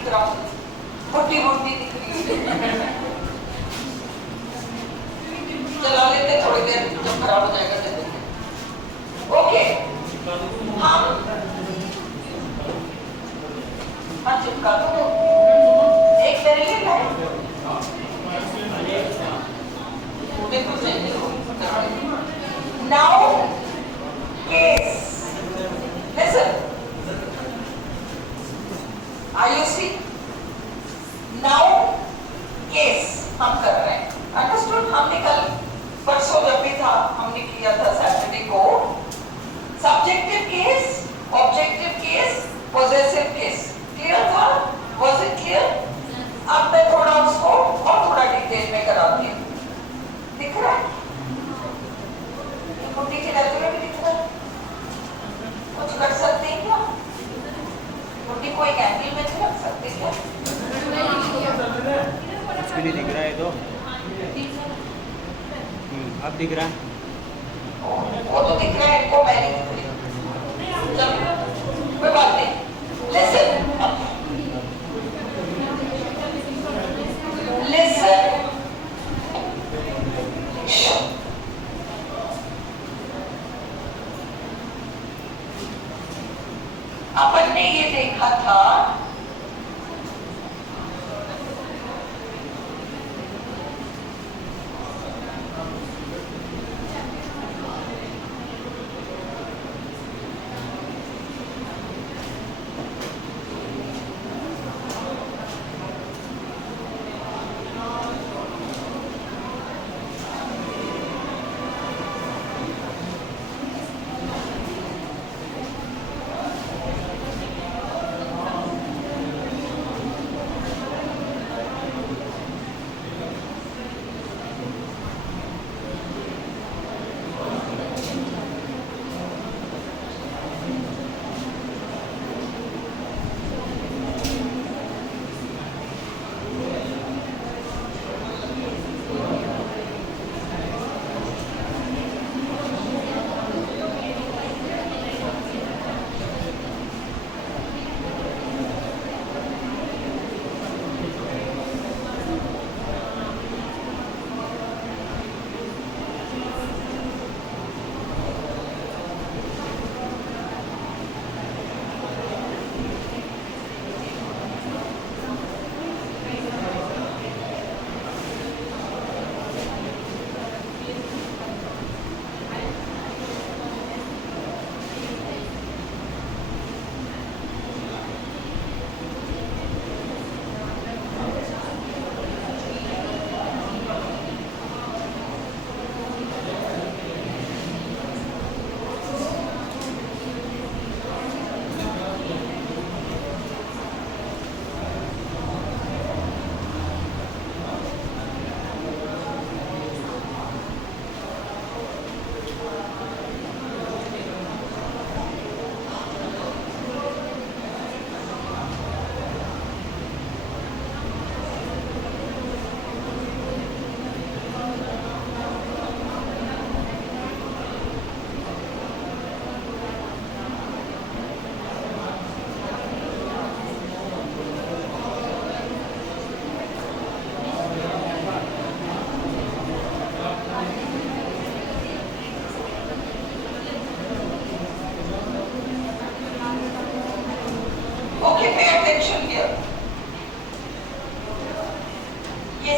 दिख रहा हूँ, मोटी मोटी दिख रही है। चला लेते थोड़ी देर, जब खराब हो जाएगा दे देंगे। ओके, हम चिपका दो, एक मेरे लिए लाए देखो चाहिए। Now case, listen, are you see? Now case हम कर रहे हैं, अंडरस्टूड? हमने कल परसों जब भी था हमने किया था सैटरडे को subjective case, objective case, possessive case. Clear था? Was it clear? अब मैं थोड़ा उसको और थोड़ा डिटेल में कराती हूँ। दिख रहा है? मुट्ठी के लगे हुए भी दिख रहा है? कुछ कर सकते हैं क्या? मुट्ठी को एक एंगल में नहीं रख सकते क्या? कुछ भी नहीं दिख रहा है तो अब दिख रहा है। वो तो दिख रहा है, इनको मैं नहीं दिख रही। चलो कोई बात नहीं। लिसन, लिसन, अपन ने ये देखा था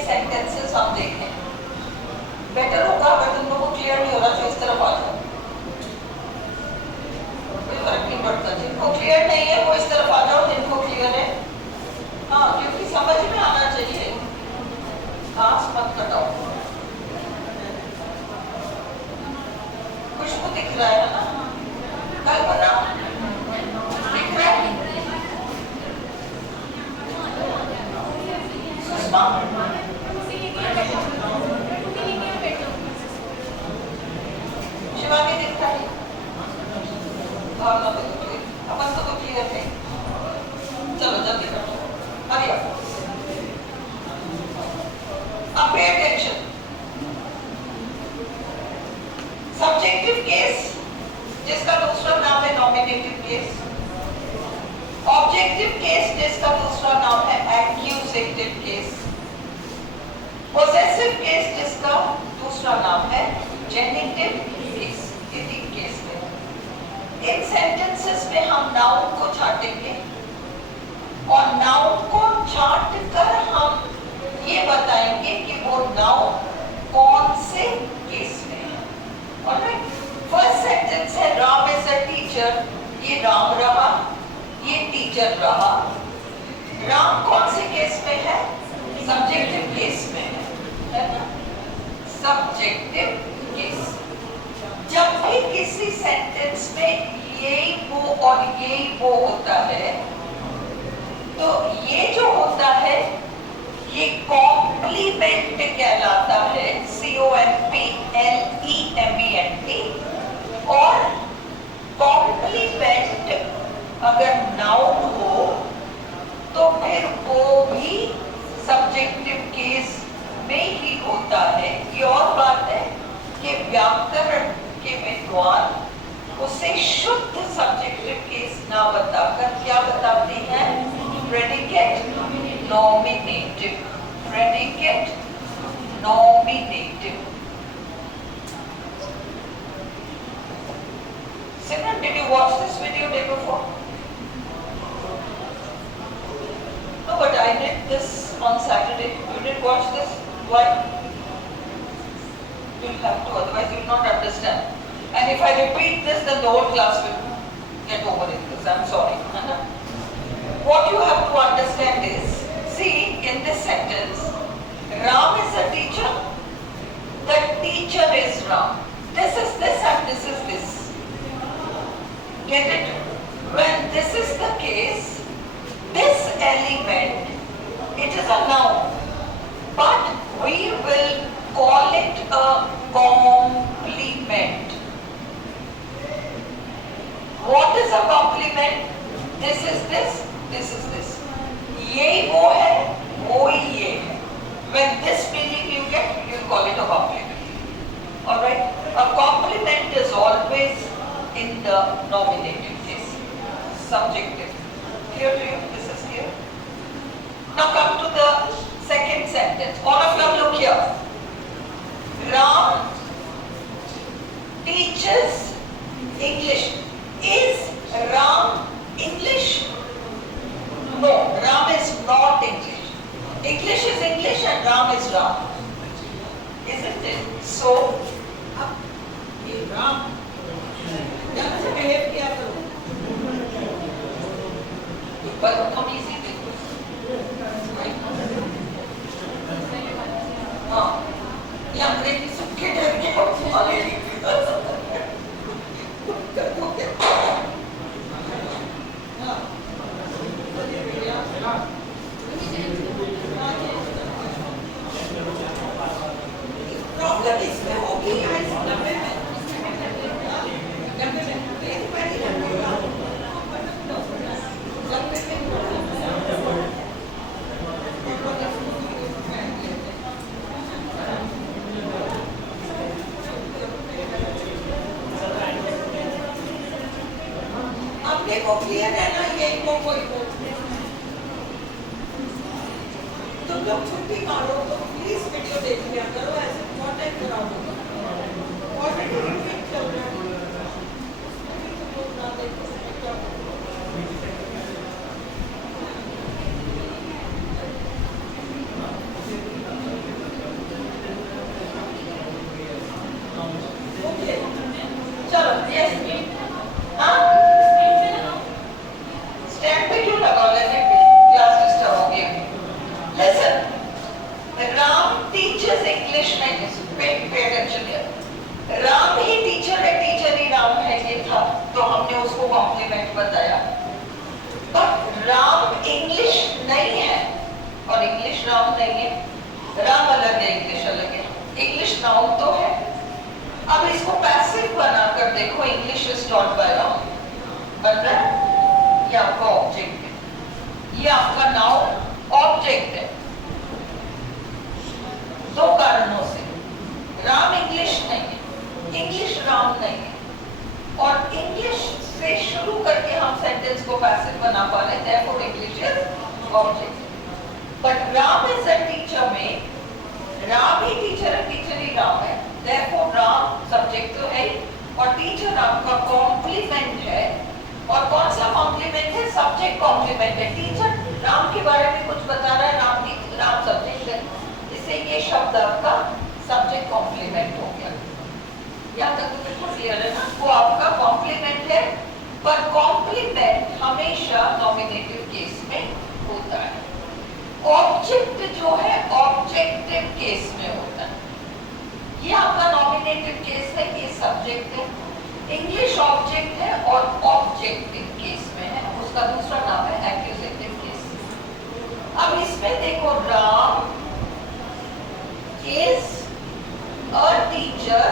सेंटेंसेस हम देखें, बेटर होगा अगर तुम लोगों को क्लियर नहीं हो रहा तो इस तरफ आ जाओ, कोई फर्क नहीं पड़ता। जिनको क्लियर नहीं है वो इस तरफ आ जाओ, जिनको क्लियर है हाँ, क्योंकि समझ में आना चाहिए, घास मत कटाओ। कुछ तो दिख रहा है ना, कल्पना दिख रहा है, सुषमा शिवानी दिख रहा है, भावना तो क्लियर, अपन तो क्लियर है। चलो जल्दी करो, हरी अप। अब पे अटेंशन, सब्जेक्टिव केस जिसका दूसरा नाम है नॉमिनेटिव केस, ऑब्जेक्टिव केस जिसका दूसरा नाम है एक्यूजेटिव केस, पोजेसिव केस जिसका दूसरा नाम है जेनिटिव केस। ये तीन केस में इन सेंटेंसेस में हम नाउन को छाटेंगे और नाउन को छाट कर हम ये बताएंगे कि वो नाउन कौन से केस में है। ऑलराइट, फर्स्ट सेंटेंस है राम इज अ टीचर। ये राम रहा, ये टीचर रहा। राम कौन से केस में है? सब्जेक्टिव केस में है ना? Subjective case. जब भी किसी सेंटेंस में ये वो और ये वो होता है तो ये जो होता है ये कॉम्प्लीमेंट कहलाता है, COMPLEMENT। और कॉम्प्लीमेंट अगर नाउन हो तो फिर वो भी सब्जेक्टिव केस में ही होता है। ये और बात है कि व्याकरण के विद्वान उसे शुद्ध सब्जेक्टिव केस ना बताकर क्या बताते हैं? Predicate nominative. Predicate nominative. Simran, did you watch this video day before? No, but I did this on Saturday. You did watch this? Why? You'll have to, otherwise you will not understand. And if I repeat this, then the whole class will get over it. This, I'm sorry. What you have to understand is, see, in this sentence, Ram is a teacher. The teacher is Ram. This is this and this is this. Get it? When this is the case, this element, it is a noun, but we will call it a complement. What is a complement? This is this, this is this. ये वो है, वो ही ये है. When this meaning you get, you call it a complement. Alright? A complement is always in the nominative case. Subjective. Clear to you? This is clear. Now come to the second sentence. All of you look here. Ram teaches English. Is Ram English? No, Ram is not English. English is English and Ram is Ram. Isn't it? So, Ram से behave किया करो, पर हम इसी हाँ, ये अंग्रेजी सुन के डर के प्रॉब्लम इसमें होगी को क्लियर है ना? ये को कोई को तुम लोग छुट्टी मारो तो प्लीज वीडियो देख लिया करो, ऐसे कॉन्टेक्ट कराओ ऑलरेडी रिपीट चल रहा है तुम लोग ना देखो ओके चलो यस हाँ स्टैंड पे क्यों लगा? क्लास डिस्टर्ब हो गई। Listen, Ram teaches English में pay attention here। Ram he teacher है, टीचर ही राम है, ये था तो हमने उसको कॉम्प्लीमेंट बताया। बट राम इंग्लिश नहीं है और इंग्लिश राम नहीं है। राम अलग है, इंग्लिश अलग है। इंग्लिश नाउन तो है। अब इसको पैसिव बनाकर देखो, English is taught by Ram, बन रहा है? ये आपका ऑब्जेक्ट है, ये आपका नाउन ऑब्जेक्ट है। दो कारणों से राम इंग्लिश नहीं है, इंग्लिश राम नहीं है, और इंग्लिश से शुरू करके हम सेंटेंस को पैसिव बना पा रहे हैं, therefore English is object। But Ram is a teacher में राम ही टीचर है, टीचर ही राम है, therefore राम सब्जेक्ट तो है और टीचर आपका कॉम्प्लीमेंट है। और कौन सा कॉम्प्लीमेंट है? सब्जेक्ट कॉम्प्लीमेंट है। टीचर राम के बारे में कुछ बता रहा है, राम सब्जेक्ट है, इससे ये शब्द आपका सब्जेक्ट कॉम्प्लीमेंट हो गया। यहाँ तक तो बिल्कुल क्लियर है ना? वो आपका कॉम्प्लीमेंट है, पर कॉम्प्लीमेंट हमेशा नॉमिनेटिव केस में होता है। ऑब्जेक्ट जो है ऑब्जेक्टिव केस में होता है। ये आपका नॉमिनेटिव केस है, ये सब्जेक्ट है। इंग्लिश ऑब्जेक्ट है और ऑब्जेक्टिव केस में है, उसका दूसरा नाम है एक्यूजेटिव केस। अब इसमें देखो, Ram is a teacher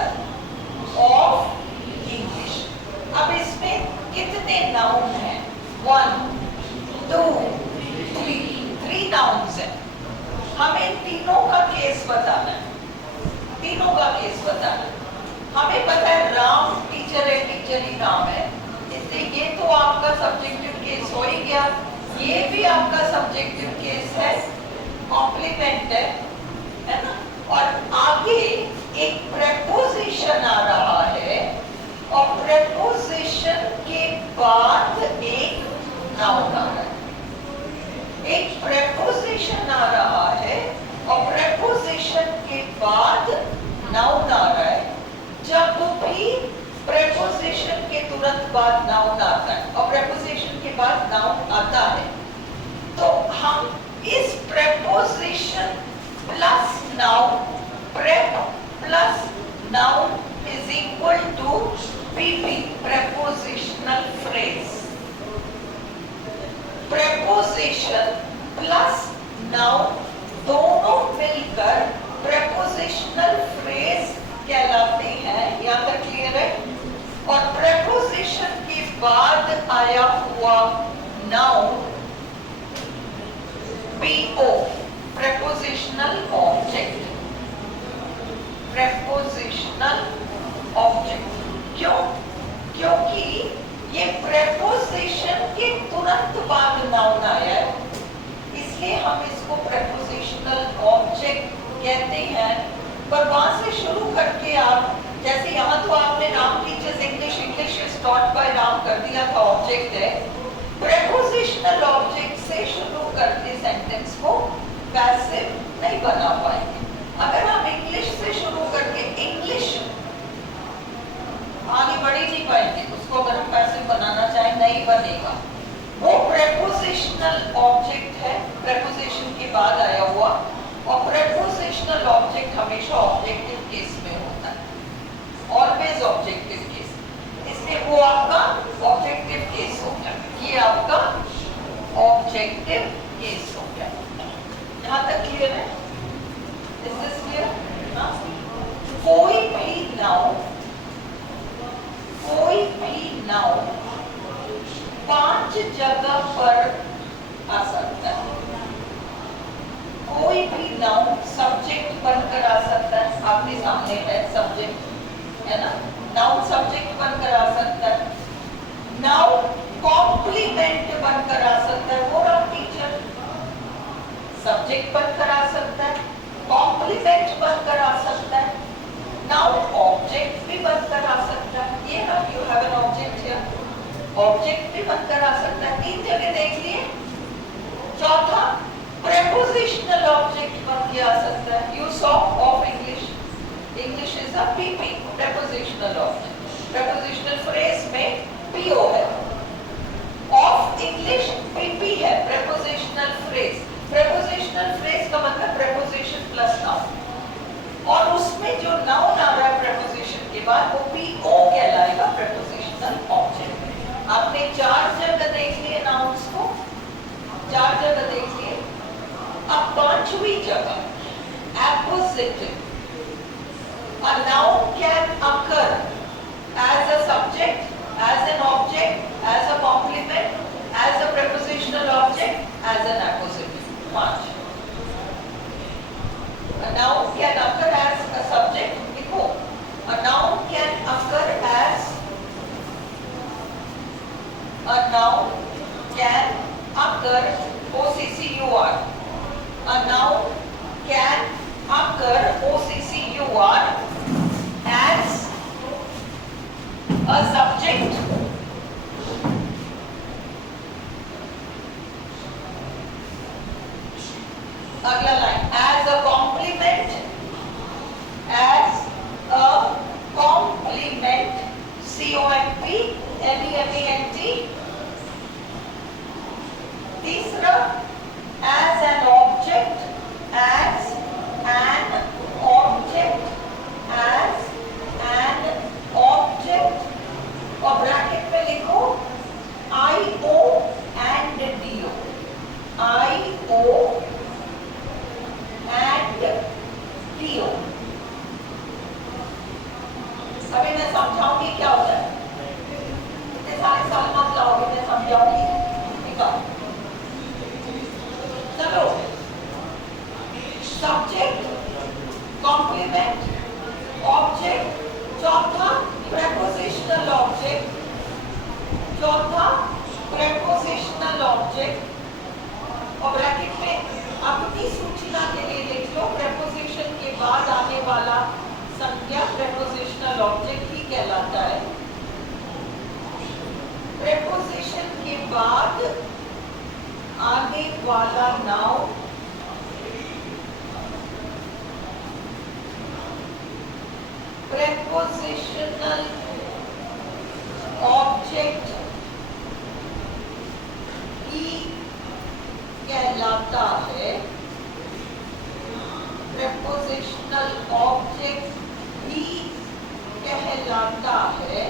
of English. अब इसमें कितने नाउन हैं? 1 2 3 नाउन्स हैं। हमें इन तीनों का केस बताना है, तीनों का केस बताना है। हमें पता है राम टीचर है, टीचर ही राम है, इसलिए ये तो आपका सब्जेक्टिव केस हो ही गया। ये भी आपका सब्जेक्टिव केस है, कॉम्प्लीमेंट है ना? और आगे एक प्रेपोजिशन आ रहा है और प्रेपोजिशन के बाद एक नाउन आ रहा है। एक प्रेपोजिशन आ रहा है और प्रेपोजिशन के बाद नाउन आ रहा है। जब भी प्रेपोजिशन के तुरंत बाद नाउन आता है और प्रेपोजिशन के बाद नाउन आता है, तो हम इस preposition plus noun, prep plus noun is equal to PP, prepositional phrase. Preposition plus noun दोनों मिलकर प्रेपोजिशनल फ्रेज कहलाते हैं। यहाँ तक क्लियर है? और प्रेपोजिशन के बाद आया हुआ noun PO, prepositional object, prepositional object. क्यों? क्योंकि ये प्रेपोजिशन के तुरंत बाद नाउन आया है, इसलिए हम इसको प्रेपोजिशनल ऑब्जेक्ट कहते हैं। पर वहां से शुरू करके आप, जैसे यहाँ तो आपने Ram teachers English, English is taught by Ram कर दिया था, ऑब्जेक्ट है। प्रेपोजिशनल ऑब्जेक्ट से शुरू करके सेंटेंस को पैसिव नहीं बना पाएंगे। अगर हम इंग्लिश से शुरू करके इंग्लिश आगे बढ़ ही नहीं पाएंगे, उसको अगर हम पैसिव बनाना चाहें नहीं बनेगा। वो प्रेपोजिशनल ऑब्जेक्ट है, प्रेपोजिशन के बाद आया हुआ, और प्रेपोजिशनल ऑब्जेक्ट हमेशा ऑब्जेक्टिव केस में होता है, ऑलवेज ऑब्जेक्टिव केस, इसलिए वो आपका ऑब्जेक्टिव केस हो गया। ये आपका ऑब्जेक्टिव केस हो गया। यहाँ तक क्लियर है? Is this clear? कोई भी नाउन 5 जगह पर आ सकता है। कोई भी नाउन सब्जेक्ट बनकर आ सकता है, आपके सामने है सब्जेक्ट, है ना? नाउन सब्जेक्ट बनकर आ सकता है, नाउन कॉम्प्लीमेंट बनकर आ सकता है, वो राम टीचर सब्जेक्ट बनकर आ सकता है, कॉम्प्लीमेंट बनकर आ सकता है, नाउन ऑब्जेक्ट भी बनकर आ सकता है। ये ना, you have an object here, object भी बनकर आ सकता है। 3 जगह देख लिए। चौथा, प्रेपोजिशनल ऑब्जेक्ट बन के आ सकता है। Use of English, English is a PP, prepositional object. Prepositional phrase में पीओ है, ऑफ इंग्लिश पीपी है, प्रेपोजिशनल फ्रेज। प्रेपोजिशनल फ्रेज का मतलब प्रेपोजिशन प्लस नाउन, और उसमें जो नाउन आ रहा है प्रेपोजिशन के बाद वो पीओ कहलाएगा, प्रेपोजिशनल ऑब्जेक्ट। आपने 4 जगह देख लिए नाउन्स को, 4 जगह देख लिए। अब 5वीं जगह, appositive. A noun can occur as a subject, as an object, as a complement, as a prepositional object, as an appositive. 5. A noun can occur as a subject. देखो, a noun can occur as मैं समझाऊंगी क्या होता है, इतने सारे साल मत लाओगे, मैं समझाऊंगी। निकाल, चलो, सब्जेक्ट, कॉम्प्लीमेंट, ऑब्जेक्ट, चौथा प्रेपोजिशनल ऑब्जेक्ट, चौथा प्रेपोजिशनल ऑब्जेक्ट, और ब्रैकेट में अपनी सूचना के लिए लिख लो प्रेपोजिशन के बाद आने वाला संज्ञा प्रेपोजिशनल ऑब्जेक्ट ही कहलाता है। प्रेपोजिशन के बाद आने वाला नाउन प्रेपोजिशनल ऑब्जेक्ट ही कहलाता है। प्रेपोजिशनल ऑब्जेक्ट ही कहलाता है।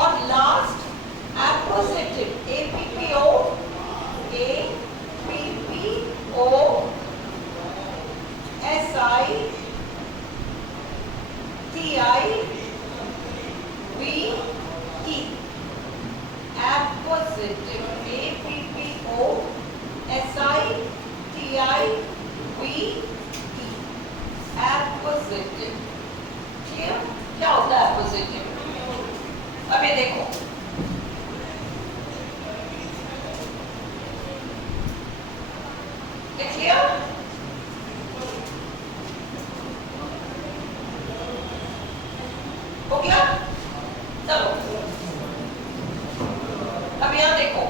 और last appositive APPO, APPO SI TI V appositive APPO SI TI V appositive. Clear? क्या होता है एपोजिटिव? अब ये देखो, क्लियर? हो गया? चलो, अब यहां देखो,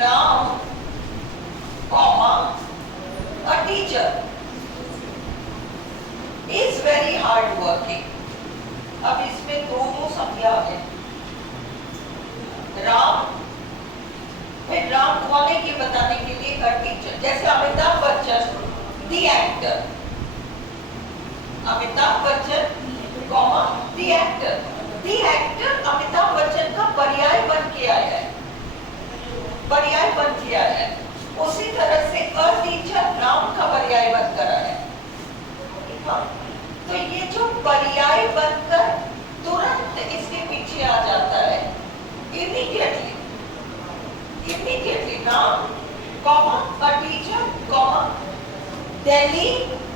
Ram comma a teacher is very hard working. अब इसमें दो संज्ञा है, राम, फिर राम कौन है ये बताने के लिए अ टीचर। जैसे Amitabh Bachchan the actor, Amitabh Bachchan comma the actor, the actor Amitabh Bachchan का पर्याय बन के आया है, पर्याय बन के आया है। उसी तरह से अ टीचर राम का पर्याय बनकर आया है। तो ये जो पर्याय बनकर तुरंत इसके पीछे आ जाता है, immediately, immediately Ram comma a teacher comma Delhi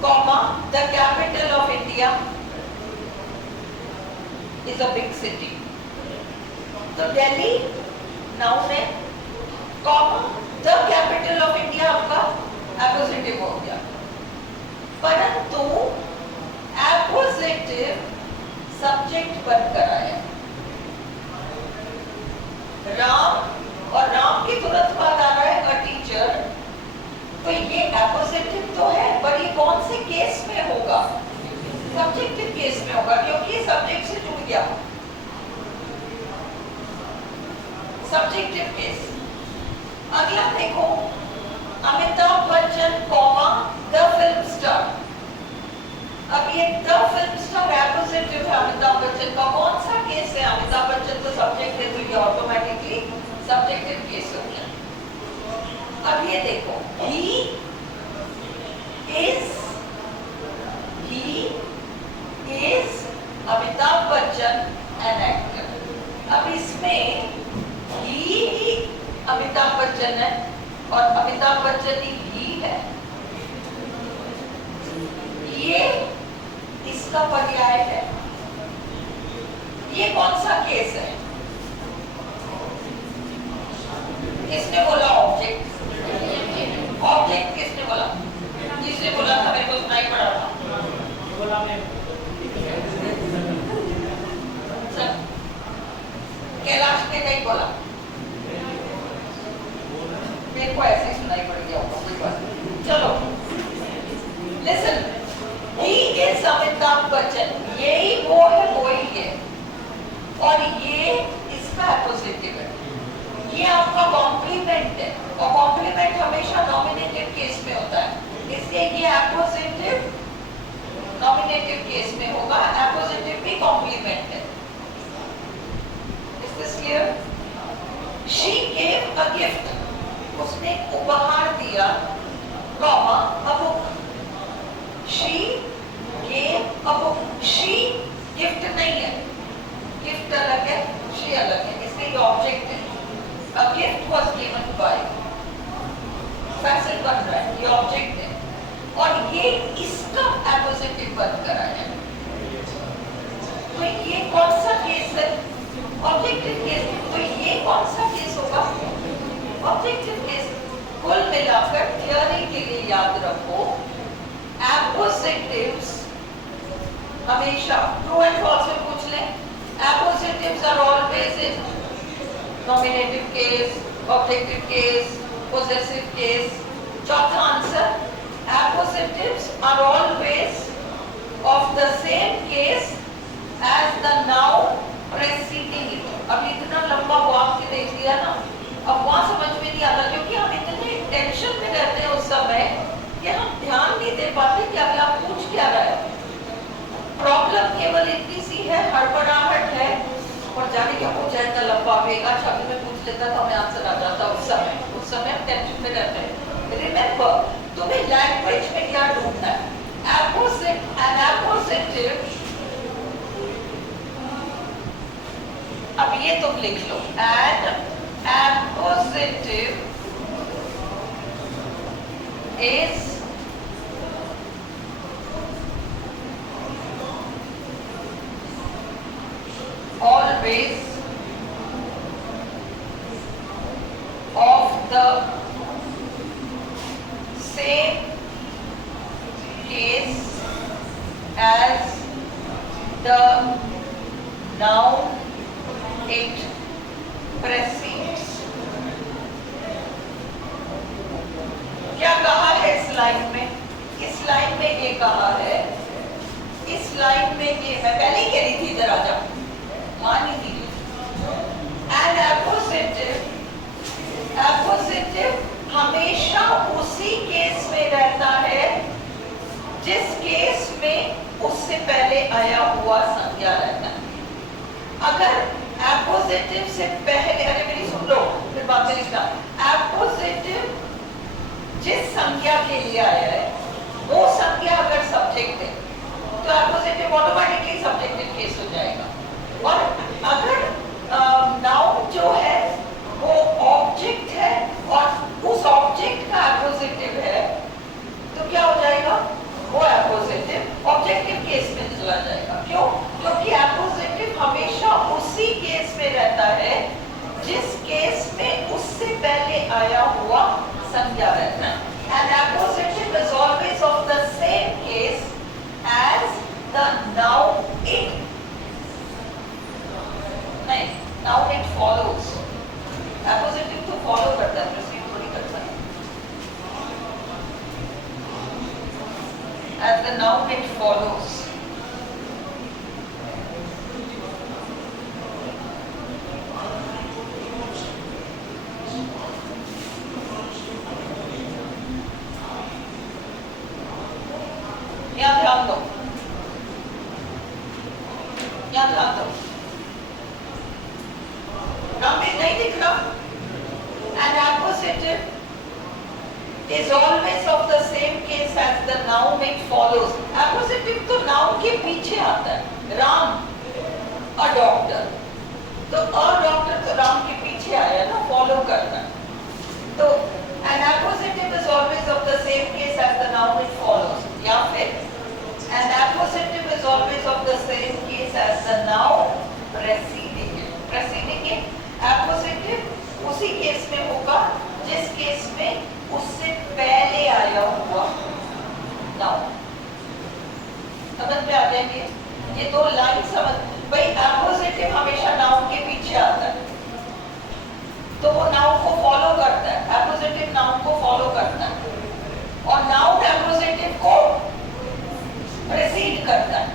comma the capital of India is a big city. तो दिल्ली नाउन है, comma the capital of India आपका एपोजिटिव हो गया। परंतु एपोजिटिव सब्जेक्ट बनकर आया, राम, और राम के तुरंत बाद आ रहा है अ टीचर। तो ये एपोजिटिव तो है, पर ये कौन से केस में होगा? सब्जेक्टिव केस में होगा, क्योंकि सब्जेक्ट से जुड़ गया, सब्जेक्टिव केस। अगला देखो, Amitabh Bachchan comma the film star. अब ये द फिल्म स्टार एपोजिटिव है अमिताभ बच्चन का, कौन सा केस है? अमिताभ बच्चन तो सब्जेक्ट है, तो ये ऑटोमेटिकली सब्जेक्टिव केस हो गया। अब ये देखो, he is Amitabh Bachchan an actor. अब इसमें ही अमिताभ बच्चन है और अमिताभ बच्चन ही है, ये इसका पर्याय है। ये कौन सा केस है? किसने बोला ऑब्जेक्ट? ऑब्जेक्ट किसने बोला? किसने बोला था? मेरे को सुनाई पड़ा था। कैलाश ने नहीं बोला, मेरे को ऐसे सुनाई पड़ गया होगा, कोई बात नहीं। चलो, listen, he is Amitabh Bachchan, यही वो है, वो ही है, और ये इसका एपोजिटिव है। ये आपका कॉम्प्लीमेंट है, और कॉम्प्लीमेंट हमेशा नॉमिनेटिव केस में होता है, इसलिए ये एपोजिटिव नॉमिनेटिव केस में होगा, एपोजिटिव भी कॉम्प्लीमेंट है। Is this clear? She gave a gift, उसने उपहार दिया, कॉमा अ बुक। शी नहीं है, गिफ्ट अलग है, खुशी अलग है, इसलिए ये ऑब्जेक्ट है। A gift was given by, Faisal बन रहा है, ये ऑब्जेक्ट है और ये इसका एपोजिटिव बन कर आया है। तो ये कौन सा केस है? Objective case. तो ये कौन सा केस होगा? Objective case. कुल मिलाकर थियरी के लिए याद रखो, एपोजिटिव्स हमेशा ट्रू एंड फॉल्स में पूछ लें, appositives are always in nominative case, objective case, possessive case. चौथा answer, appositives are always of the same case as the noun preceding it. अब इतना लंबा वाक्य देख लिया ना, अब वहां समझ में नहीं आता क्योंकि हम इतने टेंशन में रहते हैं उस समय कि हम ध्यान नहीं दे पाते कि अगला पूछ क्या रहा है। प्रॉब्लम केवल इतनी सी है, हड़बड़ाहट है और जाने क्या पूछा है, इतना लंबा वेगा शब्द में पूछ लेता तो हमें आंसर आ जाता। उस समय हम टेंशन में रहते हैं। रिमेंबर, तुम्हें लैंग्वेज में क्या ढूंढना है? Apposite and appositive. अब ये तुम लिख लो, and appositive is always of the same case as the noun it precedes. क्या कहा है इस लाइन में? इस लाइन में ये कहा है, इस लाइन में ये मैं पहले ही कह रही थी, इधर आ जाओ, मान ही दीजिए। एंड एपोजिटिव हमेशा उसी केस में रहता है जिस केस में उससे पहले आया हुआ संज्ञा रहता है। अगर एपोजिटिव से पहले, अरे मेरी सुन लो फिर बाद में लिखना, एपोजिटिव जिस संज्ञा के लिए आया है वो संज्ञा अगर सब्जेक्ट है तो एपोजिटिव ऑटोमेटिकली सब्जेक्टिव केस हो जाएगा। और अगर नाउन जो है वो ऑब्जेक्ट है और उस ऑब्जेक्ट का एपोजिटिव है तो क्या हो जाएगा? वो एपोजिटिव ऑब्जेक्टिव केस में चला जाएगा। क्यों? क्योंकि एपोजिटिव हमेशा उसी केस में रहता है जिस केस में उससे पहले आया हुआ संज्ञा रहता है। And appositive is always of the same case as the noun it, नहीं, नाउन इट फॉलोज। एपोजिटिव तो फॉलो करता है, प्रोसीड थोड़ी करता है। As the noun it follows. यहाँ ध्यान दो, यहाँ ध्यान दो, नाउन नहीं दिख रहा। An appositive is always of the same case as the noun it follows. Appositive तो noun के पीछे आता है। राम a doctor, तो a doctor तो राम के पीछे आया ना, फॉलो करना। तो an appositive is always of the same case as the noun it follows. या फिर an appositive is always of the same case as the noun preceding it. Preceding it, appositive उसी केस में होगा जिस case में उससे पहले आया हुआ नाउन। समझ में आ जाएंगे? ये दो लाइन समझ भाई। एपोजिटिव हमेशा नाउन के पीछे आता है तो वो नाउन को फॉलो करता है, एपोजिटिव नाउन को फॉलो करता है और नाउन एपोजिटिव को प्रेसीड करता है।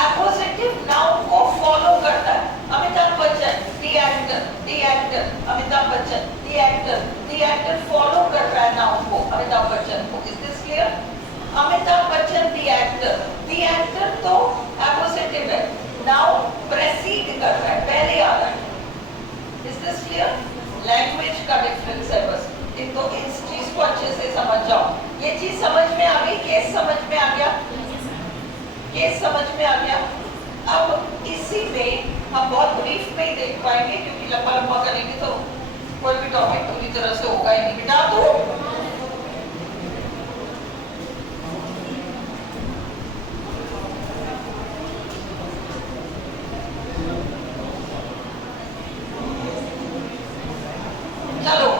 एपोजिटिव नाउन को फॉलो करता है। Amitabh Bachchan the actor, Amitabh Bachchan the actor follow कर रहा है नाउन को, अमिताभ बच्चन को। Is this clear? Amitabh Bachchan the actor तो एपोजिटिव है, नाउन प्रेसीड कर रहा है, पहले आ रहा है। Is this clear? लैंग्वेज का डिफरेंस है बस। तो इस चीज को अच्छे से समझ जाओ। ये चीज समझ में आ गई? केस समझ में आ गया? केस समझ में आ गया? अब इसी में हम बहुत ब्रीफ में ही देख पाएंगे, क्योंकि लंबा लंबा करेंगे तो कोई भी टॉपिक पूरी तरह से होगा ही नहीं। बिटा दो, चलो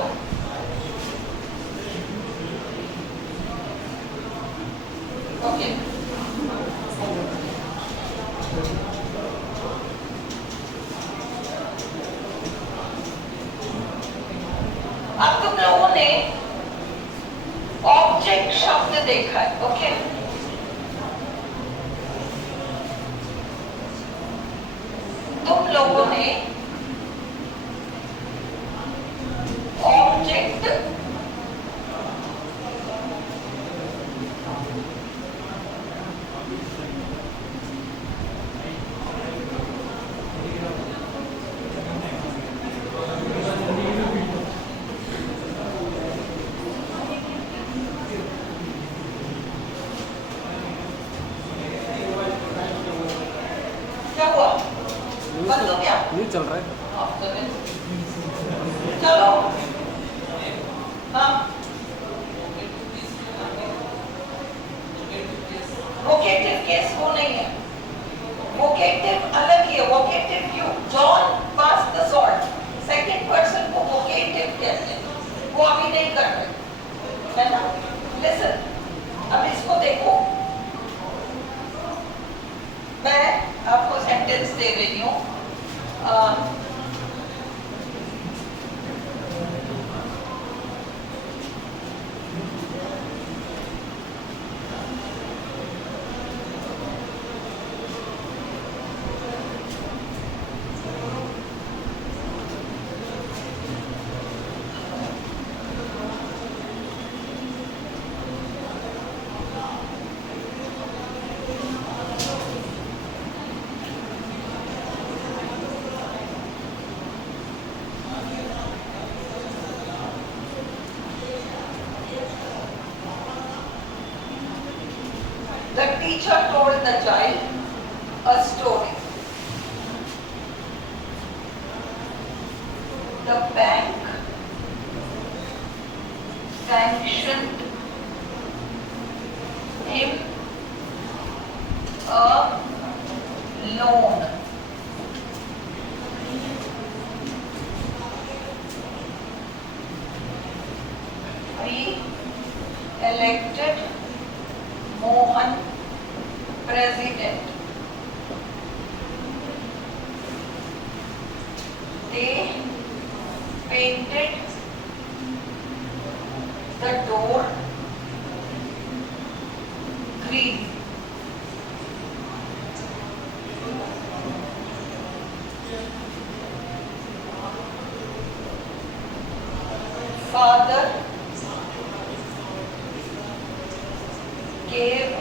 ओके। अब तुम लोगों ने ऑब्जेक्ट शब्द देखा है, ओके। तुम लोगों ने ऑब्जेक्ट क्या हुआ? बंद हो गया? नहीं चल रहा है। चलो हाँ, वोकेटिव केस वो नहीं है, वोकेटिव अलग ही है। वोकेटिव क्यों? John pass the salt, second person को वोकेटिव कहते हैं, वो अभी नहीं कर रहे, है ना। लिसन, अब इसको देखो, मैं आपको सेंटेंस दे रही हूँ। The teacher told the child a story. The bank sanctioned him a loan. We elected Mohan president. They painted the door green. Father gave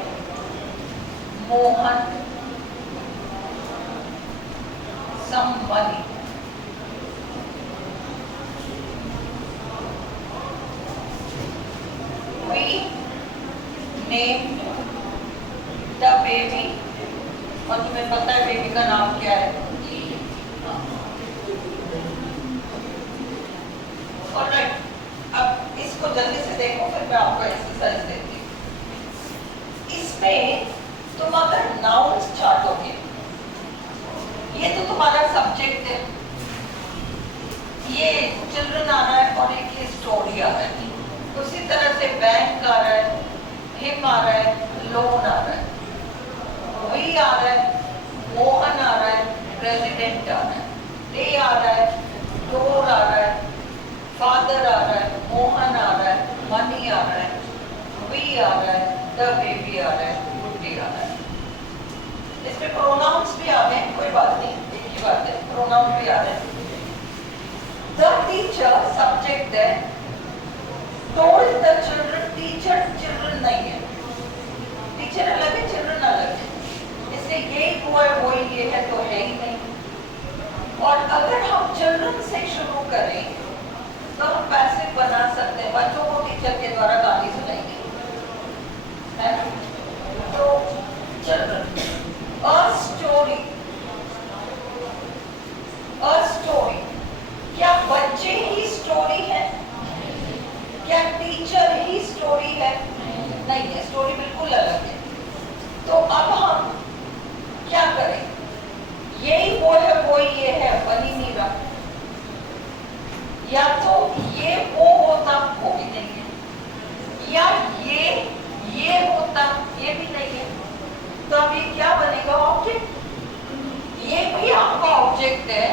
Mohan some money. We named the baby, और तुम्हें पता है baby का नाम क्या है? Alright, अब इसको जल्दी से देखो, फिर मैं आपको एक्सरसाइज देती हूँ। इसमें तुम अगर नाउन्स चाटोगे, ये तो तुम्हारा सब्जेक्ट है, ये चिल्ड्रन आ रहा है और एक ये स्टोरी आ रहा है। उसी तरह से बैंक आ रहा है, हिम आ रहा है, लोन आ रहा है, वी आ रहा है, मोहन आ रहा है, प्रेसिडेंट आ रहा है, दे आ रहा है, डोर आ रहा है, फादर आ रहा है, मोहन आ रहा है, मनी आ रहा है, वी आ रहा है, द बेबी आ रहा है, गुड्डी आ रहा है। इसमें प्रोनाउंस भी आ गए, कोई बात नहीं, एक ही बात है, प्रोनाउंस भी आ रहे हैं। द टीचर सब्जेक्ट है, told the children, teacher children नहीं है, टीचर अलग है, चिल्ड्रन अलग है, इसलिए यही हुआ है वही ये है तो है ही नहीं। और अगर हम चिल्ड्रन से शुरू करें तो हम पैसिव बना सकते हैं, बच्चों को टीचर के द्वारा गाली सुनाएंगे, है ना। तो चिल्ड्रन, a story ऑब्जेक्ट है,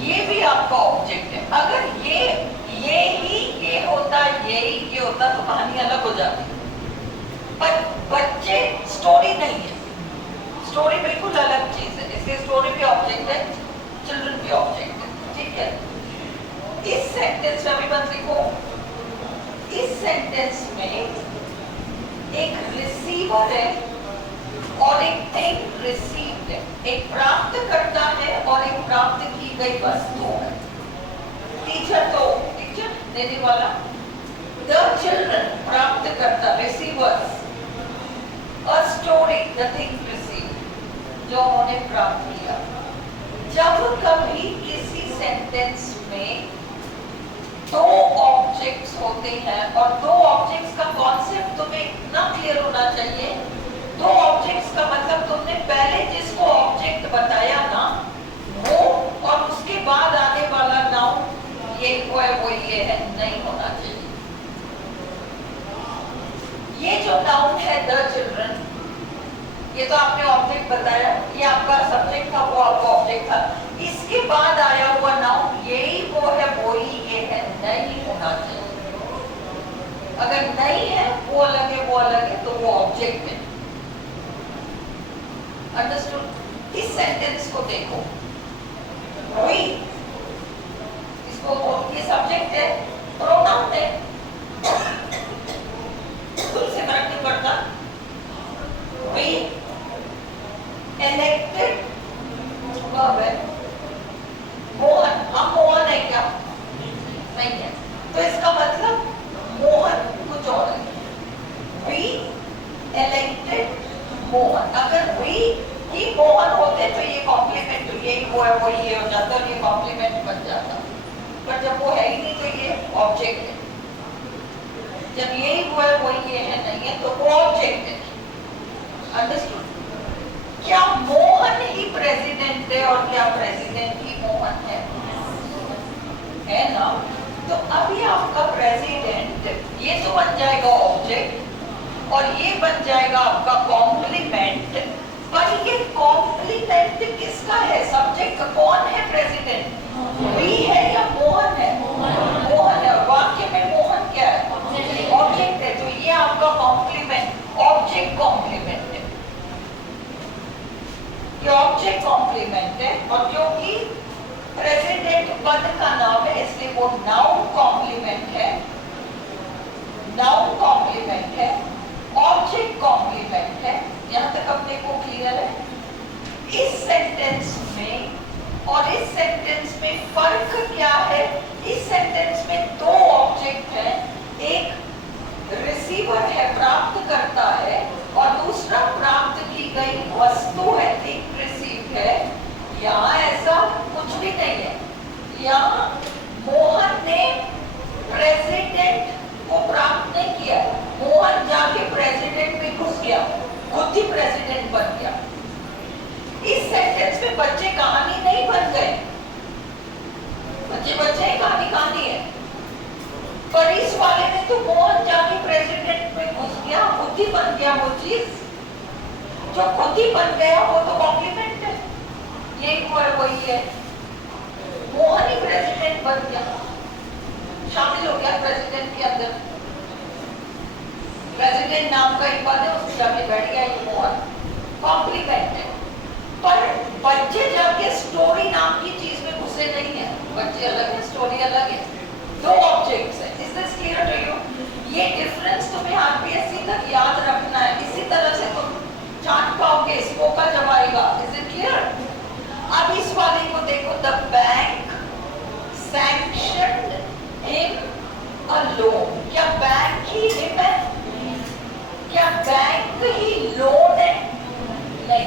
ये भी आपका ऑब्जेक्ट है। अगर ये होता, ये होता तो कहानी अलग हो जाती। पर बच्चे स्टोरी नहीं है, स्टोरी बिल्कुल अलग चीज है। इसलिए स्टोरी भी ऑब्जेक्ट है, चिल्ड्रन भी ऑब्जेक्ट है, ठीक है। इस सेंटेंस में अभी बस देखो, इस सेंटेंस में एक रिसीवर है और एक थिंग रिसीव्ड है, एक प्राप्त करता है और एक प्राप्त की गई वस्तु है। टीचर तो टीचर देने वाला, द चिल्ड्रन प्राप्त करता, receivers, a story the thing received, जो उन्होंने प्राप्त किया। जब कभी किसी सेंटेंस में दो ऑब्जेक्ट्स होते हैं, और दो ऑब्जेक्ट्स का कॉन्सेप्ट तुम्हें इतना क्लियर होना चाहिए, दो ऑब्जेक्ट्स का मतलब तुमने पहले जिसको ऑब्जेक्ट बताया ना वो, और उसके बाद आने वाला नाउन ये वो है, वो ये है, नहीं होना चाहिए। ये जो नाउन है द चिल्ड्रन, ये तो आपने ऑब्जेक्ट बताया, ये आपका सब्जेक्ट था, वो आपका ऑब्जेक्ट था। इसके बाद आया हुआ नाउन यही वो है, वो ही ये है, नहीं होना चाहिए। अगर नहीं है, वो अलग है, वो अलग है, तो वो ऑब्जेक्ट है। अंडरस्टूड? इस सेंटेंस को देखो, वी, इसको ये सब्जेक्ट है, प्रोनाउन है, तुमसे फर्क नहीं पड़ता। वी इलेक्टेड वर्ब है, मोहन, हम मोहन है क्या? नहीं है, तो इसका मतलब मोहन कुछ और है। वी इलेक्टेड मोहन, अगर वी ही मोहन होते तो ये कॉम्प्लीमेंट, तो यही वो है, वो ये हो जाता और ये कॉम्प्लीमेंट बन जाता। पर जब वो है ही नहीं तो ये ऑब्जेक्ट है। जब यही वो है, वो ये है, नहीं है, तो वो ऑब्जेक्ट है। अंडरस्टूड? क्या मोहन ही प्रेसिडेंट है और क्या प्रेसिडेंट ही मोहन है ना? तो अभी आपका प्रेसिडेंट ये तो बन जाएगा ऑब्जेक्ट और ये बन जाएगा आपका कॉम्प्लीमेंट। पर ये कॉम्प्लीमेंट किसका है? सब्जेक्ट कौन है? प्रेसिडेंट वी है या मोहन है? मोहन है। वाक्य में मोहन क्या है? ऑब्जेक्ट है। तो ये आपका कॉम्प्लीमेंट, ऑब्जेक्ट कॉम्प्लीमेंट है, ये ऑब्जेक्ट कॉम्प्लीमेंट है। और क्योंकि प्रेसिडेंट पद का नाम है इसलिए वो नाउन कॉम्प्लीमेंट है, नाउन कॉम्प्लीमेंट है, ऑब्जेक्ट कॉम्प्लीमेंट है। यहां तक अपने को क्लियर है? इस सेंटेंस में और इस सेंटेंस में फर्क क्या है? इस सेंटेंस में दो ऑब्जेक्ट है, एक रिसीवर है, प्राप्त करता है, और दूसरा प्राप्त की गई वस्तु है, थिंग रिसीव्ड है। यहाँ ऐसा कुछ भी नहीं है। यहाँ मोहन ने प्रेसिडेंट को प्राप्त नहीं किया, मोहन जाके प्रेसिडेंट में घुस गया, खुद ही प्रेसिडेंट बन गया। इस सेंटेंस में बच्चे कहानी नहीं बन गए, बच्चे बच्चे कहानी है। पर इस वाले में तो मोहन जाके प्रेसिडेंट में घुस गया, खुद ही बन गया वो चीज। जो खुद ही बन गया वो तो कॉम्प्लीमेंट है, यही वो है, वही है। मोहन ही प्रेसिडेंट बन गया, शामिल हो गया प्रेसिडेंट के अंदर। प्रेसिडेंट नाम का एक पद है, उसमें जाके बैठ गया ये मोहन, कॉम्प्लीमेंट है। पर बच्चे जाके स्टोरी नाम की चीज में घुसे नहीं है, बच्चे अलग है, स्टोरी अलग है, दो ऑब्जेक्ट्स है। Is this clear to you? ये डिफरेंस तुम्हें आरपीएससी तक याद रखना है, इसी तरह से तुम जान पाओगे इसको का जब आएगा। Is it clear? अब इस वाले को देखो, the bank sanctioned him a loan. क्या बैंक ही हिम है? क्या बैंक ही लोन है? नहीं।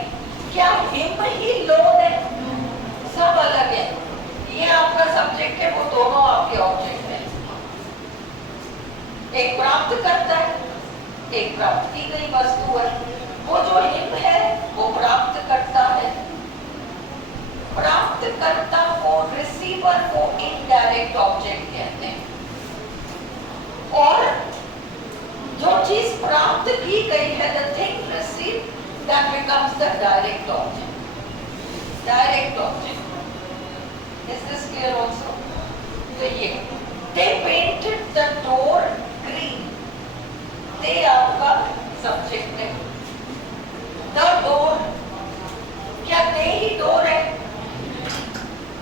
क्या हिम ही लोन है? सब अलग है। ये आपका सब्जेक्ट है, वो दोनों आपके ऑब्जेक्ट हैं। एक प्राप्त करता है, एक प्राप्त की गई वस्तु है। वो जो हिम है वो प्राप्त करता है, प्राप्त करता को, रिसीवर को इनडायरेक्ट ऑब्जेक्ट कहते हैं। और जो चीज प्राप्त की गई है, the thing received, that becomes the direct object. direct object. Is this clear also? तो ये they painted the door green. they आपका subject है. The door क्या they ही door है?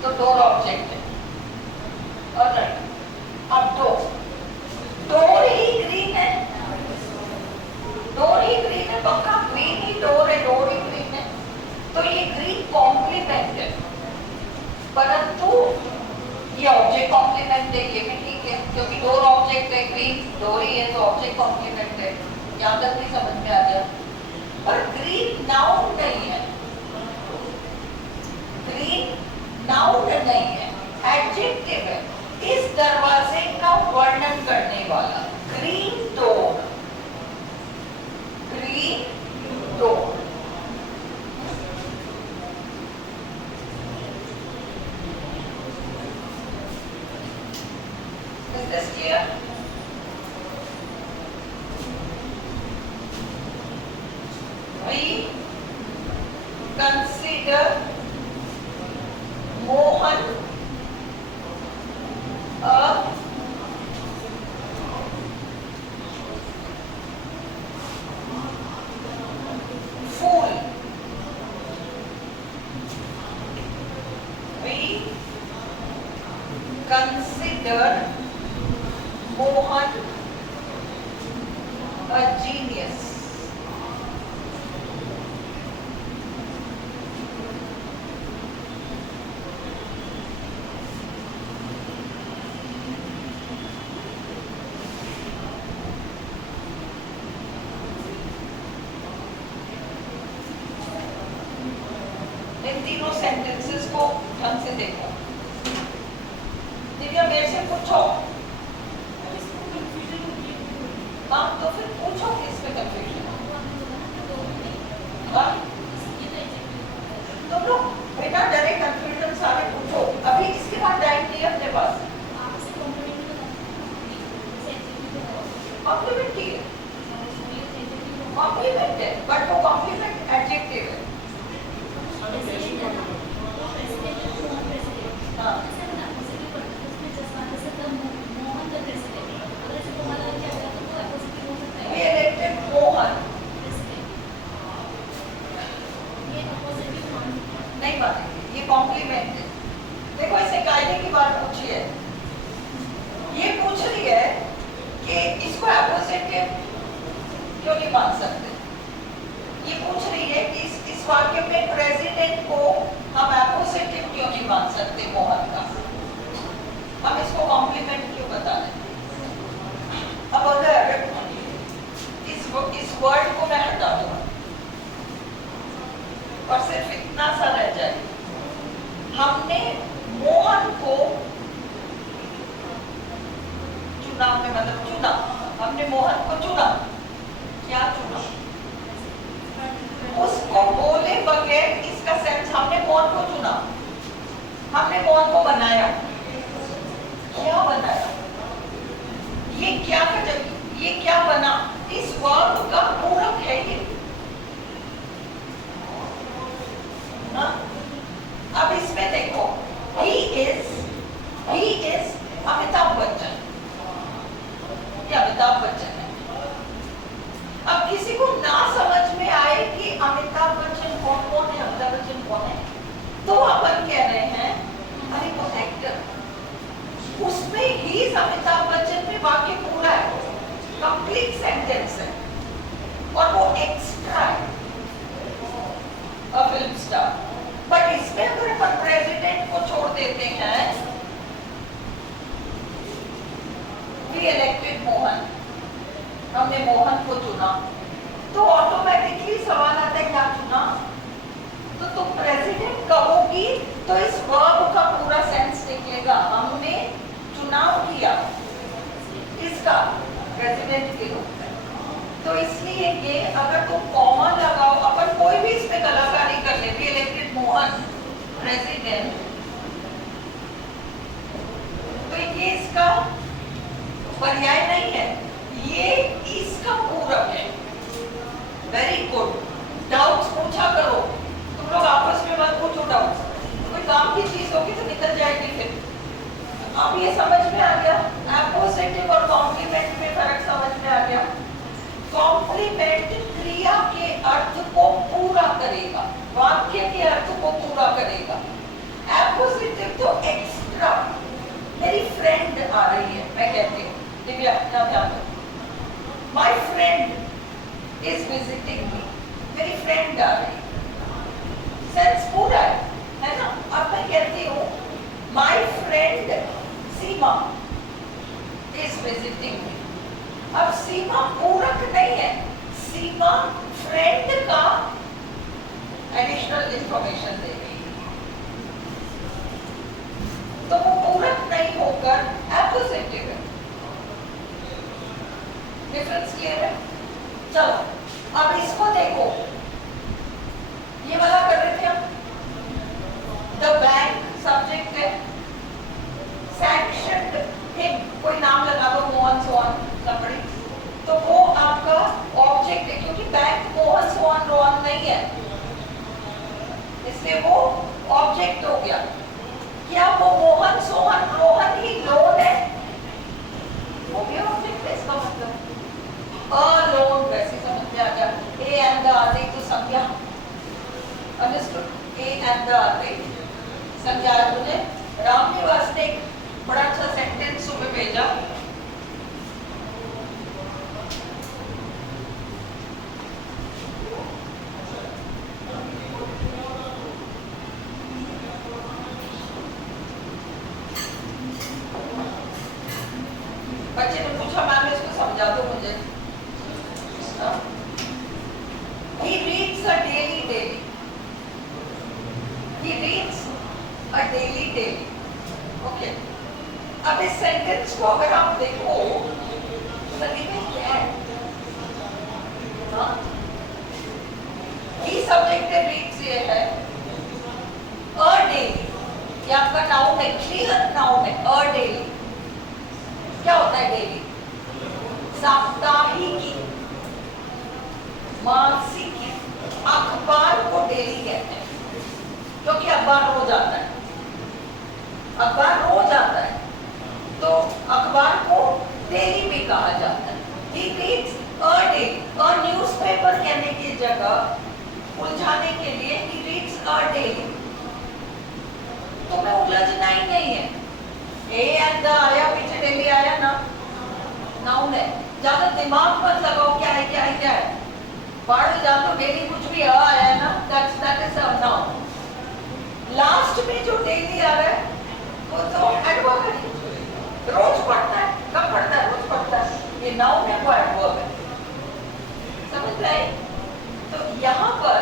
तो door object है. Alright. अब door ही green है. door ही green है. पक्का green ही door है. door ही green है. तो ये green कॉम्प्लीमेंट है. परंतु ये ऑब्जेक्ट कॉम्प्लीमेंट है. ये भी ठीक है क्योंकि डोर ऑब्जेक्ट है. ग्रीन डोर ही है तो ऑब्जेक्ट कॉम्प्लीमेंट है. यहाँ तक भी समझ में आ गया. पर ग्रीन नाउन नहीं है. ग्रीन नाउन नहीं है. एडजेक्टिव है. इस दरवाजे का वर्णन करने वाला. Green door. Green door. Is this clear? We consider Mohan a fool. We consider Mohan a genius. इन तीनों सेंटेंसेस को ढंग से देखो. दिव्या मेरे से पूछो. हाँ तो फिर पूछो कि इसमें कंफ्यूजन है. तुम लोग बिना डरे कंफ्यूजन सारे पूछो. अभी इसके बाद टाइम नहीं है अपने पास. कॉम्प्लीमेंट की है. कॉम्प्लीमेंट है बट वो कॉम्प्लीमेंट एडजेक्टिव है. हाँ we elected Mohan. नहीं मानेंगे. ये कॉम्प्लीमेंट है. देखो इसे कायदे की बात पूछी है. ये पूछ रही है कि इसको अपोजिटिव क्यों नहीं मान सकते. ये पूछ रही है कि इस वाक्य में प्रेसिडेंट को हम अपोजिटिव क्यों नहीं मान सकते मोहन का. हम इसको कॉम्प्लीमेंट क्यों बता रहे. अब अगर इस वर्ड को मैं हटा दूं और सिर्फ इतना सा रह जाए. हमने मोहन को चुनाव में मतलब चुना. हमने मोहन को चुना. क्या चुना. उसको बोले बगैर इसका सेंस हमने मोहन को चुना. हमने मोहन को बनाया. क्या बनाया. ये क्या जब ये क्या बना. इस वर्ब का पूरक है ये. हाँ? अब इसमें देखो he is अमिताभ बच्चन. ये अमिताभ बच्चन है. अब किसी को ना समझ में आए कि अमिताभ बच्चन कौन है. अमिताभ बच्चन कौन है तो अपन कह रहे हैं अरे वो एक्टर. उसमें ही अमिताभ बच्चन में वाक्य पूरा है. कंप्लीट सेंटेंस है और वो एक्स्ट्रा है. Film star. बट इसमें अगर अपन प्रेसिडेंट को छोड़ देते हैं. We elected Mohan. हमने मोहन को चुना तो ऑटोमेटिकली सवाल आता है क्या चुना. तो तुम प्रेसिडेंट कहोगी तो इस वर्ब का पूरा सेंस निकलेगा. हमने चुनाव किया इसका प्रेसिडेंट के रूप में. तो इसलिए ये अगर तुम कॉमा लगाओ. अपन कोई भी इसमें कलाकारी कर ले. We elected Mohan president. तो ये इसका पर्याय नहीं है. ये इसका पूरक है. Very good. डाउट्स पूछा करो. तुम लोग आपस में मत पूछो डाउट्स, कोई काम की चीज होगी तो निकल जाएगी फिर। अब ये समझ में आ गया, अपोजिटिव और कॉम्प्लीमेंट में फर्क समझ में आ गया। कॉम्प्लीमेंट क्रिया के अर्थ को पूरा करेगा, वाक्य के अर्थ को पूरा करेगा। अपोजिटिव तो एक्स्ट्रा। मेरी फ्रेंड आ रही है, मैं कहती हूँ दिव्या क्या ध्यान दो, माय फ्रेंड इज विजिटिंग मी, मेरी फ्रेंड आ रही है, सेंस पूरा है ना। अब मैं कहती हूँ my friend Seema is visiting me. अब सीमा पूरक नहीं है, सीमा फ्रेंड का एडिशनल इंफॉर्मेशन दे रही है, तो वो पूरक नहीं होकर अपोजिटिव है। डिफरेंस क्लियर है? चलो अब इसको देखो, ये वाला कर रहे थे हम, द बैंक सब्जेक्ट है, सैंक्शनड हिम, कोई नाम लगा दो, मोहन सोहन लकड़ी, तो वो आपका ऑब्जेक्ट है, क्योंकि बैंक मोहन सोहन रोहन नहीं है, इसलिए वो ऑब्जेक्ट हो गया। क्या वो मोहन सोहन रोहन ही लोन है? वो भी ऑब्जेक्ट है, इसका मतलब अलोन वैसे समझ में आ गया। ए एंड द आदि तो संज्ञा, अंडरस्टूड? ए एंड द आदि संज्ञा। मुझे राम निवास ने बड़ा अच्छा सेंटेंस सुबह भेजा, बच्चे ने पूछा मैम इसको समझा दो मुझे। He reads a daily. He reads a daily. Okay. अब इस सेंटेंस को अगर आप देखो तो लगेगा क्या है? ही सब्जेक्ट है, रीड्स ये है, अ डेली, ये आपका नाउन है, क्लियर नाउन है, अ डेली। क्या होता है डेली? साप्ताहिकी, मासिकी। अखबार को डेली कहते हैं क्योंकि अखबार रोज आता है, अखबार रोज आता है, तो अखबार को डेली भी कहा जाता है। He reads a daily, a newspaper कहने की जगह उलझाने के लिए he reads a daily। तो मैं उलझना ही नहीं है, ए एंड द आया, पीछे डेली आया ना, नाउन है, ज्यादा दिमाग मत लगाओ क्या है क्या है क्या है, पढ़ जान तो डेली कुछ भी आया है ना, that is a noun. Last में जो डेली आ रहा है वो तो एडवर्ब है, रोज पढ़ता है, कब पढ़ता है? रोज पढ़ता है, ये नाउन है, वो एडवर्ब है। समझ में आई? तो यहाँ पर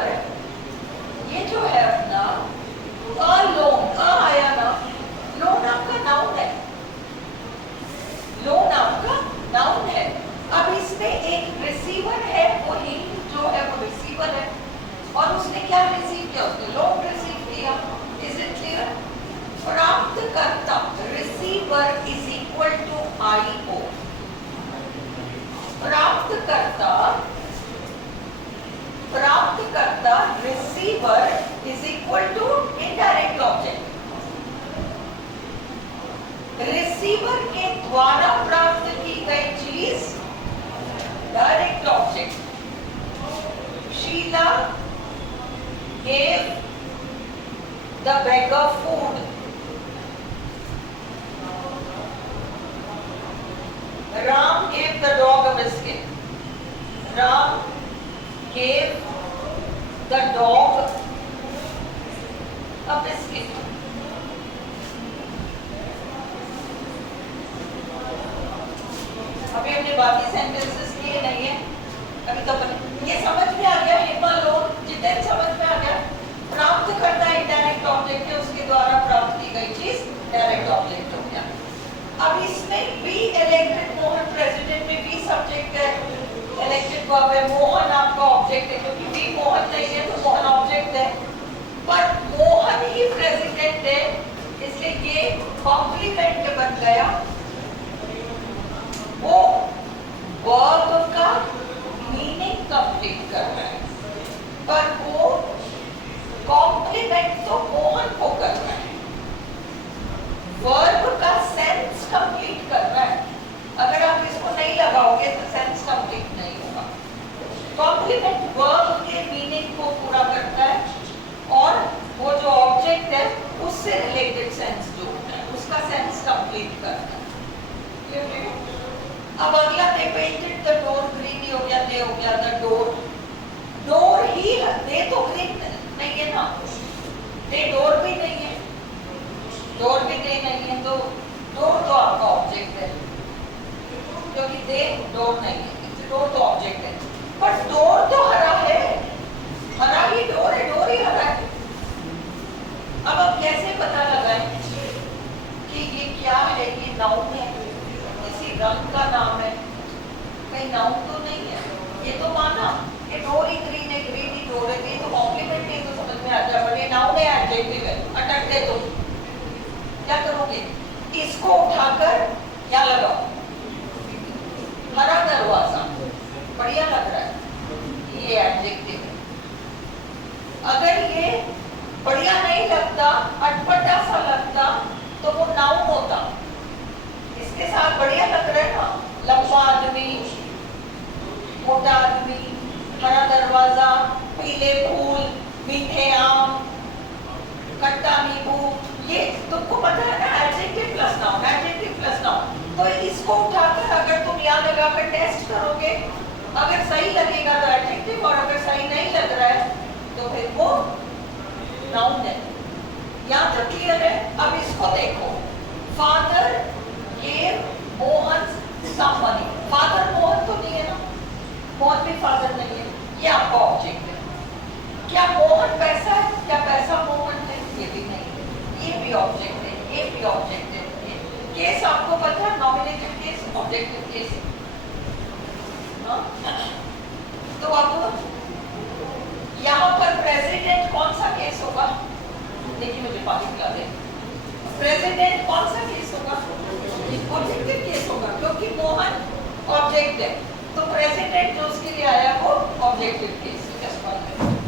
ये जो है अपना लोन, आया ना, लोन आपका नाउन है, लोन आपका नाउन है। अब इसमें एक रिसीवर है, वो ही जो है वो रिसीवर है, और उसने क्या रिसीव किया? उसने लोन रिसीव किया। Is it clear? प्राप्तकर्ता receiver is equal to IO। प्राप्तकर्ता receiver is equal to indirect object. Receiver के द्वारा प्राप्त की गई चीज direct object. Sheela gave the beggar food. Ram gave the dog a biscuit. Ram gave the dog a biscuit. अभी हमने बाकी सेंटेंसेस किए नहीं है, अभी तो ये समझ में आ गया, हेमा लोन जितने समझ में आ गया। प्राप्त करता है डायरेक्ट ऑब्जेक्ट है, उसके द्वारा प्राप्त की गई चीज डायरेक्ट ऑब्जेक्ट हो गया। अब इसमें बी इलेक्टेड मोहन प्रेसिडेंट में बी सब्जेक्ट है, इलेक्टेड वर्ब है, मोहन आपका ऑब्जेक्ट है, क्योंकि बी मोहन नहीं है तो मोहन ऑब्जेक्ट है, पर मोहन ही प्रेसिडेंट है, इसलिए ये कॉम्प्लीमेंट बन गया। वो वर्ब का मीनिंग कंप्लीट कर रहा है, पर वो लगता, अटपटा सा लगता, तो वो नाउन होता। इसके साथ बढ़िया लग रहा है ना, लंबा आदमी, मोटा आदमी, हरा दरवाजा, पीले फूल, मीठे आम, खट्टा नींबू, ये तुमको पता है ना, adjective plus noun, adjective plus noun. तो इसको उठाकर अगर तुम यहाँ लगाकर टेस्ट करोगे, अगर सही लगेगा तो एडजेक्टिव, और अगर सही नहीं लग रहा है तो फिर वो नाउन है। यहाँ तक क्लियर है? अब इसको देखो, father gave Mohan some money. Father Mohan तो नहीं है ना, मोहन भी फादर नहीं है, ये आपका ऑब्जेक्ट है। क्या मोहन पैसा है? क्या पैसा मोहन है? ये भी नहीं है, ये भी ऑब्जेक्ट है, ये भी ऑब्जेक्ट है। केस आपको पता है, नॉमिनेटिव केस, ऑब्जेक्टिव केस। तो अब यहाँ पर प्रेसिडेंट कौन सा केस होगा? देखिए मुझे पानी पिला दे। प्रेसिडेंट कौन सा केस होगा? ऑब्जेक्टिव केस होगा, क्योंकि मोहन ऑब्जेक्ट है, तो प्रेसिडेंट जो उसके लिए आया वो objective case. Just one minute.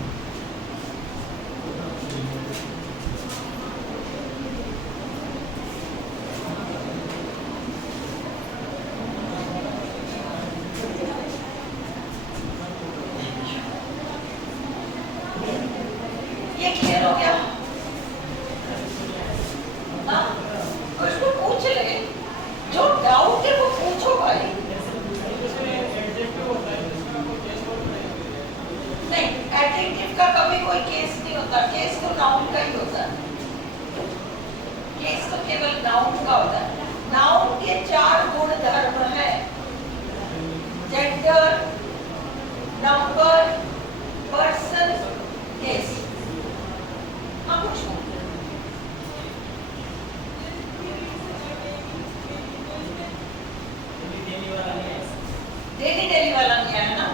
ये क्लियर हो गया? हाँ, कुछ को पूछ ले, जो डाउट है वो पूछो भाई। नहीं, एडजेक्टिव का कभी कोई केस नहीं होता, केस तो नाउन का ही होता है। केस तो केवल नाउन का होता है। नाउन के 4 गुण धर्म है, जेंडर, नंबर, पर्सन, केस। हाँ पूछो। डेली वाला नहीं है ना,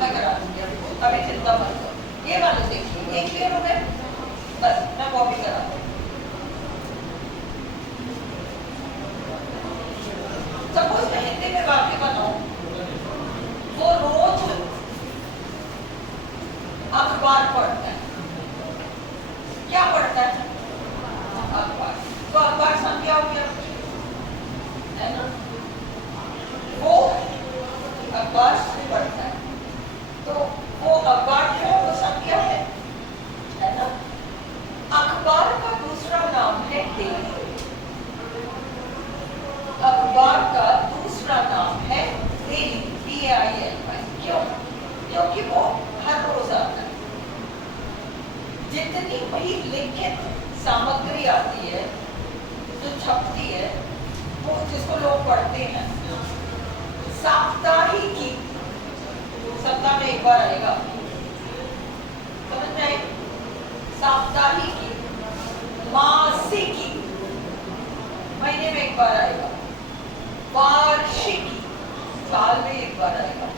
मैं करा दूंगी, अभी चिंता मत करो। ये वाले देखिए, ये क्लियर हो गए? बस मैं वो भी करा दूँ। सपोज मैं हिंदी में वाक्य बनाऊं, वो रोज अखबार पढ़ता है। क्या पढ़ता है? अखबार। तो अखबार संख्या हो गया, है ना? वो अखबार पढ़ता है, तो वो अखबार जो है वो संख्या है ना? अखबार का दूसरा नाम है डेली। अखबार का दूसरा नाम है डेली, DAILY। क्यों? क्योंकि वो हर रोज आता है। जितनी भी लिखित सामग्री आती है, जो छपती है, वो जिसको लोग पढ़ते हैं, साप्ताहिकी, सप्ताह में एक बार आएगा, समझ में आई? साप्ताहिकी, मासिकी, महीने में एक बार आएगा, वार्षिकी, साल में एक बार आएगा,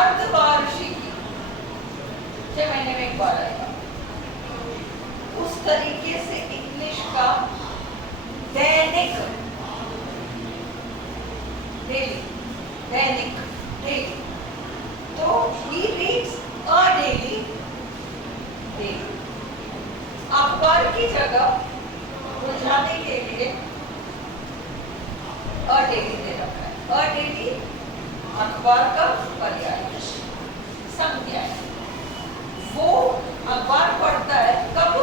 अर्धवार्षिकी, 6 महीने में एक बार आएगा। उस तरीके से इंग्लिश का दैनिक, डेली, दैनिक, डेली, तो he reads a daily, daily. अखबार की जगह बुझाने के लिए अ डेली दे रखा है। अ डेली अखबार का पर्याय, संज्ञा है। वो अखबार पढ़ता है कब?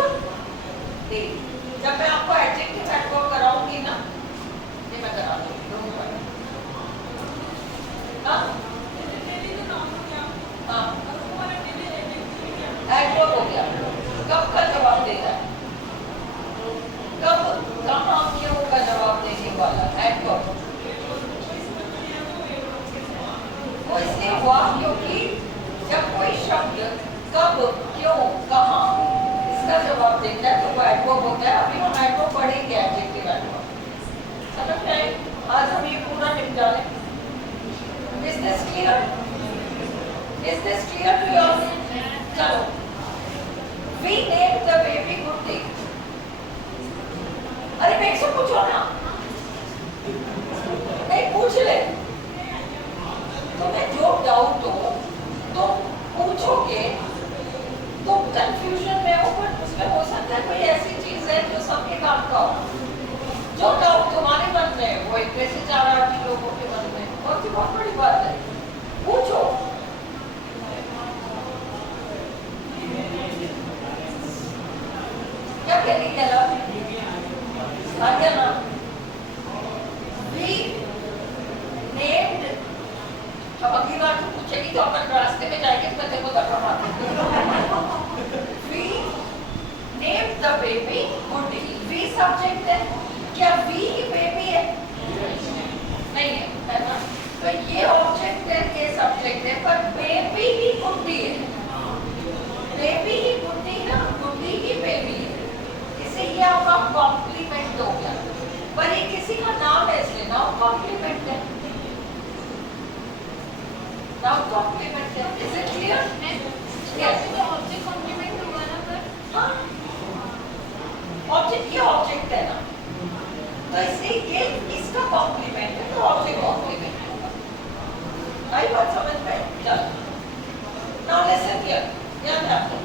डेली। जब मैं आपको एडजेक्टिव एडवर्ब कराऊंगी ना, ये मैं करा दूंगी, हाँ एडवर्ब हो गया। कब का जवाब दे रहा है, कब, कहाँ, क्यों का जवाब देने वाला एडवर्ब। वो इसलिए हुआ क्योंकि जब कोई शब्द कब, क्यों, कहाँ, इसका जवाब देता है तो वो एडवर्ब होता है। अभी हम एडवर्ब पढ़ेंगे, एडजेक्टिव एडवर्ब, समझ में आए? आज हम ये पूरा निपटा लें। Is this clear? Is this clear to you all? चलो, we named the baby good day. अरे मेरे से पूछो ना, नहीं पूछ ले, तुम्हें जो डाउट हो तो पूछोगे, तो कंफ्यूजन में हो, पर उसमें हो सकता है कोई ऐसी चीज है जो सबके काम का हो। जो डाउट तुम्हारे मन में है वो एक कैसे 4-8 लोगों के मन में, और बहुत बड़ी बात है, पूछो। क्या कह रही है आ गया ना? We named, अब अगली बार तो पूछेगी तो अपन रास्ते में जाएंगे तो मैं तेरे को धक्का मार दूंगी। We named the baby Goody. We subject है, क्या we ही baby है? नहीं है ना? तो ये ऑब्जेक्ट है, ये सब्जेक्ट है, पर बेबी ही गुड्डी है। बेबी ही गुड्डी ना, गुड्डी ही बेबी है। इससे ये आपका कॉम्प्लीमेंट हो गया, पर ये किसी का नाम है इसलिए नाउ कॉम्प्लीमेंट है। नाउ कॉम्प्लीमेंट है, इज इट क्लियर? यस, तो ऑब्जेक्ट कॉम्प्लीमेंट हुआ ना पर हाँ, ऑब्जेक्ट ये ऑब्जेक्ट है ना, तो इसलिए ये इसका कॉम्प्लीमेंट है, तो ऑब्जेक्ट कॉम्प्लीमेंट होगा। आई बात समझ में? चलो नाउ लिसन हियर, याद रखो।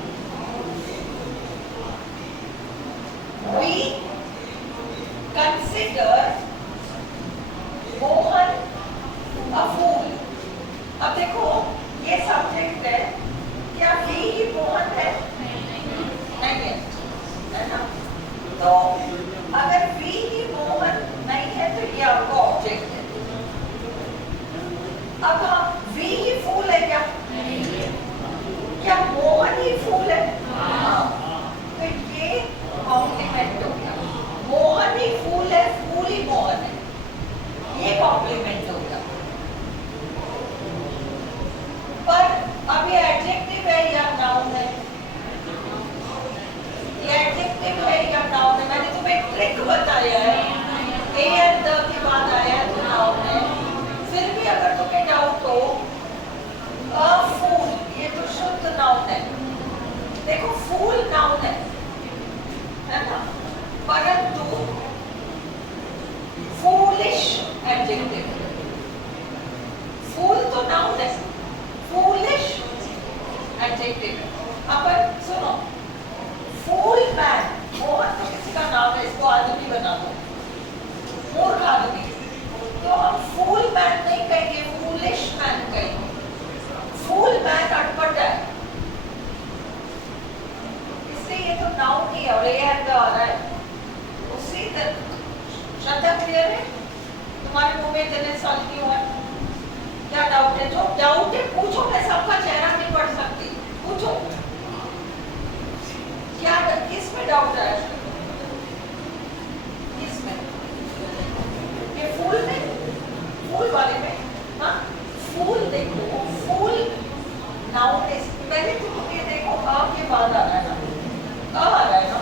We consider Mohan a fool. अब देखो ये सब्जेक्ट है, क्या ही मोहन है? नहीं है ना? तो अगर वी ही मोहन नहीं है तो ये आपका ऑब्जेक्ट है। अब हम वी ही फूल है क्या? क्या मोहन ही फूल है? तो ये कॉम्प्लीमेंट हो गया। मोहन ही फूल है, फूल ही मोहन है, ये कॉम्प्लीमेंट हो गया। पर अब ये एडजेक्टिव है या नाउन है? ये एडजेक्टिव है या नाउन है? मैंने तुम्हें एक ट्रिक बताया है, ए एंड द के बाद आया तो नाउन है। फिर भी अगर तुम्हें डाउट हो, अ फूल ये तो शुद्ध नाउन है। देखो फूल नाउन है ना, परंतु फूलिश एडजेक्टिव। फूल तो नाउन है, फूलिश एडजेक्टिव। अपन सुनो, फूल मैन, मोहन तो किसी का नाम है, इसको आदमी बना दो, मूर्ख आदमी। तो हम फूल मैन नहीं कहेंगे, फूलिश मैन कहेंगे। फूल मैन अटपटा है, इसलिए ये तो नाउन ही है और ये एंड आ रहा है उसी तरह। श्रद्धा क्लियर है? तुम्हारे मुंह में इतने साल क्यों है? क्या डाउट है? जो डाउट है पूछो, मैं सबका चेहरा नहीं पढ़ सकती, पूछो क्या किसमें डाउट है? किसमें? ये फूल में, फूल वाले में? हाँ, फूल देखो, फूल नाउन है। पहले तुम ये देखो, आ के बाद आ रहा है ना, आ रहा है ना,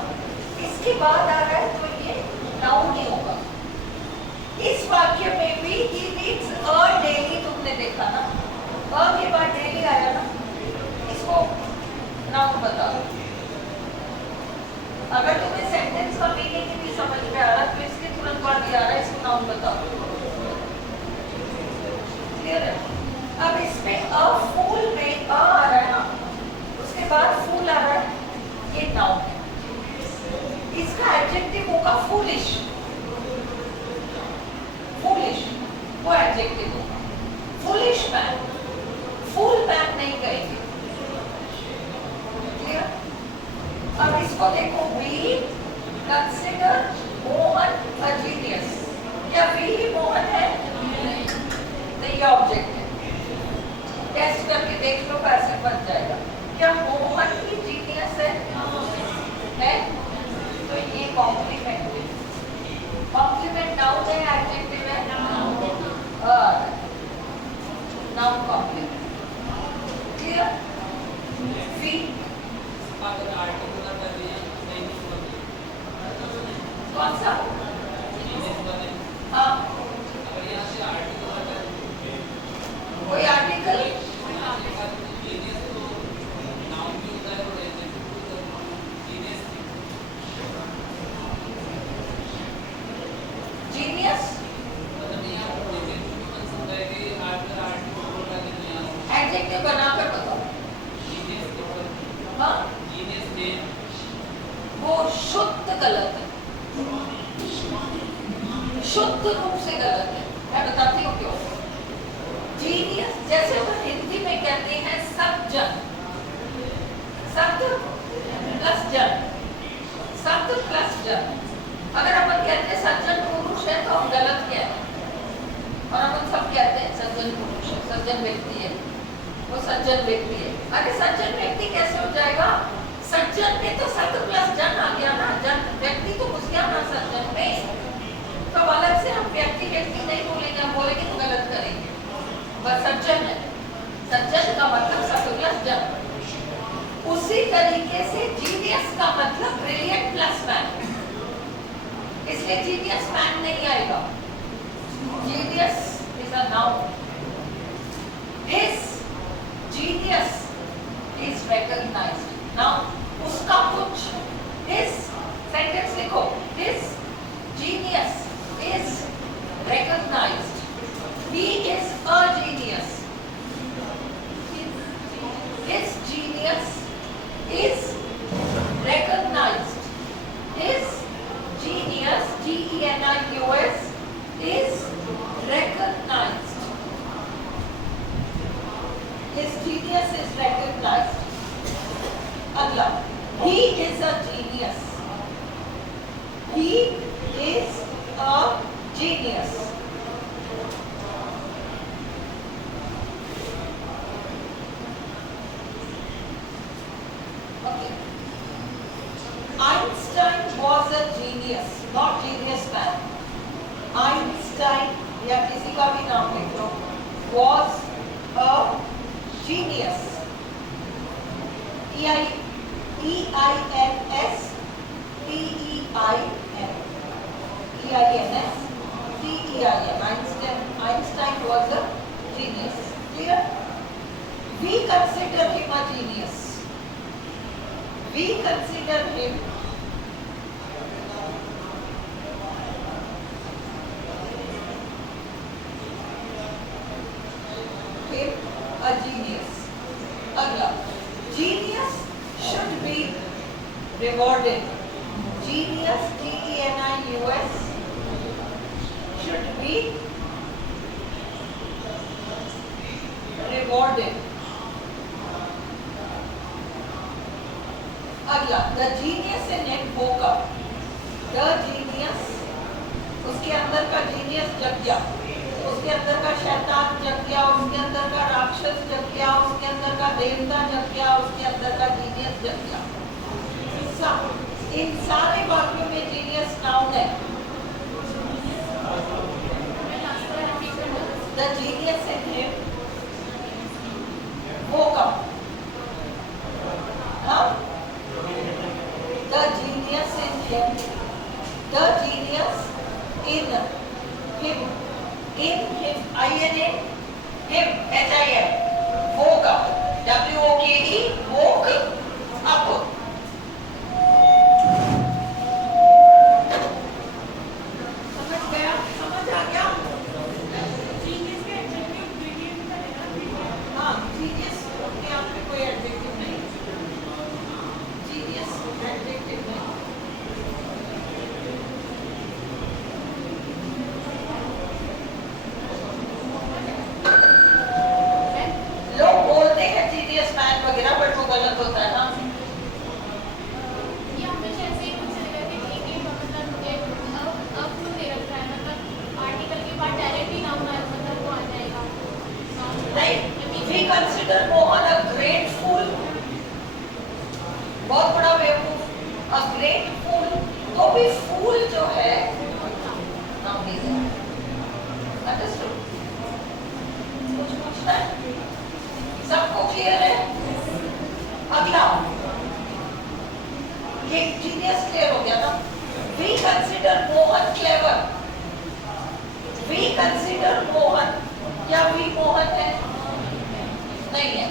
इसके बाद आ रहा है तो ये नाउन नहीं होगा। इस वाक्य में भी he needs a daily, तुमने देखा ना, आ के बाद डेली आया ना, इसको नाउन बता दो। अगर तुम्हें सेंटेंस का मीनिंग भी समझ में आ रहा तो इसके तुरंत बाद आ रहा है, इसको नाउन बताओ। क्लियर है? अब इसमें अ फूल में आ रहा है ना, उसके बाद फूल आ रहा है, ये नाउन है। इसका एडजेक्टिव होगा फूलिश, फूलिश वो एडजेक्टिव होगा। फूलिश मैन, फूल मैन नहीं कहेंगे। क्लियर? अब इसको देखो, we consider Mohan a genius. क्या we ही मोहन है? तो ये ऑब्जेक्ट है। टेस्ट करके देख लो, कैसे बन जाएगा। क्या मोहन ही जीनियस है? है? तो ये कॉम्प्लीमेंट है। कॉम्प्लीमेंट नाउन है, एडजेक्टिव है? Noun complement. क्लियर? वी कौन सा? हाँ, कोई आर्टिकल? जीनियस एडजेक्टिव बनाकर बताओ। हाँ, वो शुद्ध गलत है। शुद्ध रूप से गलत है। मैं बताती हूँ क्यों। जीनियस जैसे हम हिंदी में कहते हैं सज्जन, शब्द प्लस जन, शब्द प्लस जन। अगर अपन कहते हैं सज्जन पुरुष है तो हम गलत कहते हैं, और अपन सब कहते हैं सज्जन पुरुष है, सज्जन व्यक्ति है, वो सज्जन व्यक्ति है। अरे सज्जन व्यक्ति कैसे हो जाएगा? सज्जन में तो शब्द प्लस जन आ गया ना, जन व्यक्ति तो घुस गया ना सज्जन में। तो अलग से हम व्यक्ति व्यक्ति नहीं बोलेंगे, हम बोलेंगे तो गलत करेंगे। बस सज्जन है, सज्जन का मतलब शब्द प्लस जन। उसी तरीके से जीनियस का मतलब ब्रिलियंट प्लस मैन, इसलिए जीनियस मैन नहीं आएगा। Genius is a noun, his genius is recognised. Now उसका कुछ, हिज सेंटेंस लिखो, his genius is recognised, he is a genius, his genius is recognized, his genius, G-E-N-I-U-S, is recognized, his genius is recognized. अगला, he is a genius, he is a genius. Einstein was a genius, not genius man. Einstein या किसी का भी नाम लिख लो, was a genius. E-I-N-S T-E-I-N E-I-N-S T-E-I-N. Einstein was a genius. Clear? We consider him a genius. We consider him a genius. अगला, genius should be rewarded. Genius, G-E-N-I-U-S, should be rewarded. अगला, the genius in him woke up. The genius, उसके अंदर का genius जग गया, उसके अंदर का शैतान जग गया, उसके अंदर का राक्षस जग गया, उसके अंदर का देवता जग गया, उसके अंदर का जीनियस जग गया। इन सारे वाक्यों में जीनियस नाउन है। The genius in him woke up. हाँ? The genius in him, the genius in him, I-N-A, him, H-I-M, woke up, W-O-K-E, woke up. समझ गया? समझ आ गया? हाँ, genius अपने आप में कोई adjective नहीं, genius adjective नहीं। लोग बोलते हैं जीनियस मैन वगैरह, बट वो गलत होता है ना। ये हमेशा ऐसे ही कुछ चलेगा कि ठीक है, मतलब अब क्यों दे रखा है, मतलब आर्टिकल के बाद डायरेक्ट ही नाउन आया, मतलब वो आ जाएगा। नहीं, we consider Mohan a great fool, बहुत बड़ा बेवकूफ, a great fool, तो भी फूल जो है नाम दीजिए। Understood? कुछ पूछना है? सबको क्लियर है? अगला, ये जीनियस क्लियर हो गया ना? We consider Mohan clever. We consider Mohan, क्या we मोहन है? नहीं है,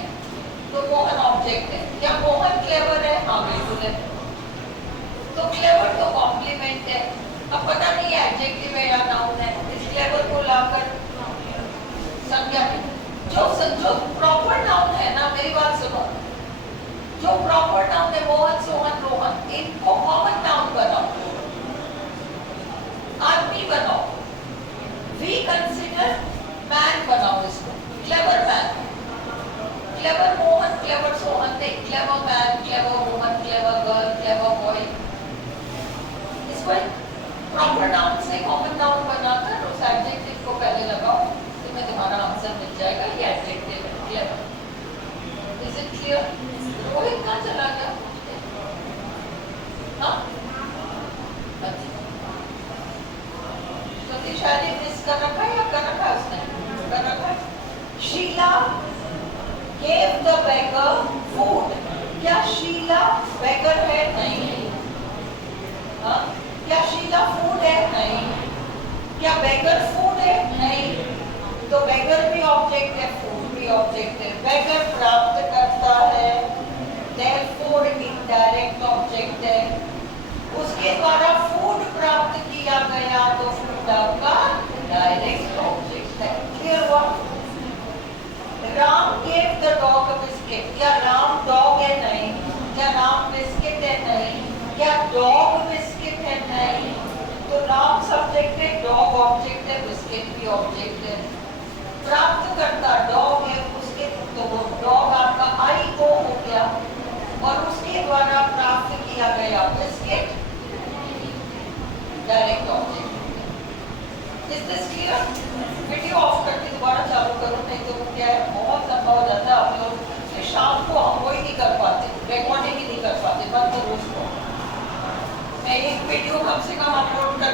तो मोहन ऑब्जेक्ट है। क्या मोहन क्लेवर है? हाँ बिल्कुल है। तो क्लेवर तो कॉम्प्लीमेंट है। अब पता नहीं है एडजेक्टिव है या नाउन है, इस क्लेवर को लाकर संज्ञा है। जो प्रॉपर नाउन है ना, मेरी बात सुनो, जो प्रॉपर नाउन है, मोहन, सोहन, रोहन, इनको कॉमन नाउन बनाओ, आदमी बनाओ। वी कंसिडर मैन बनाओ इसको, clever man, clever Mohan, clever Sohan, नहीं clever man, clever woman, clever girl, clever boy. इसको एक प्रॉपर नाउन से कॉमन नाउन बनाकर उस एडजेक्टिव को पहले लगाओ, तुम्हें तुम्हारा आंसर मिल जाएगा। ये एडजेक्टिव है clever. Is it clear? Rohit कहाँ चला गया? हाँ, तो शायद मिस कर रखा है या कर रखा है उसने? कर रखा है। Sheila gave the beggar food। क्या शीला beggar है? नहीं। हाँ? क्या शीला food है? नहीं। क्या beggar food है? नहीं। तो beggar भी ऑब्जेक्ट है, food भी ऑब्जेक्ट है। beggar प्राप्त करता है, therefore indirect ऑब्जेक्ट है। उसके द्वारा फूड प्राप्त किया गया तो फूड आपका डायरेक्ट ऑब्जेक्ट है। क्लियर हुआ? Ram gave the dog a biscuit। क्या राम डॉग है? नहीं। क्या राम बिस्किट है? नहीं। क्या डॉग बिस्किट है? नहीं। तो राम सब्जेक्ट है, डॉग ऑब्जेक्ट है, बिस्किट भी ऑब्जेक्ट है। प्राप्त करता डॉग है, उसके तो वो डॉग आपका आई को हो गया, और उसके द्वारा प्राप्त किया गया biscuit direct object. Is this clear? Video of करके दोबारा चालू करो, नहीं तो वो क्या है, बहुत लंबा हो जाता है। आप लोग शाम को हम वही नहीं कर पाते, रिकॉर्डिंग ही नहीं कर पाते, बंद करो उसको। मैं एक वीडियो कम से कम अपलोड कर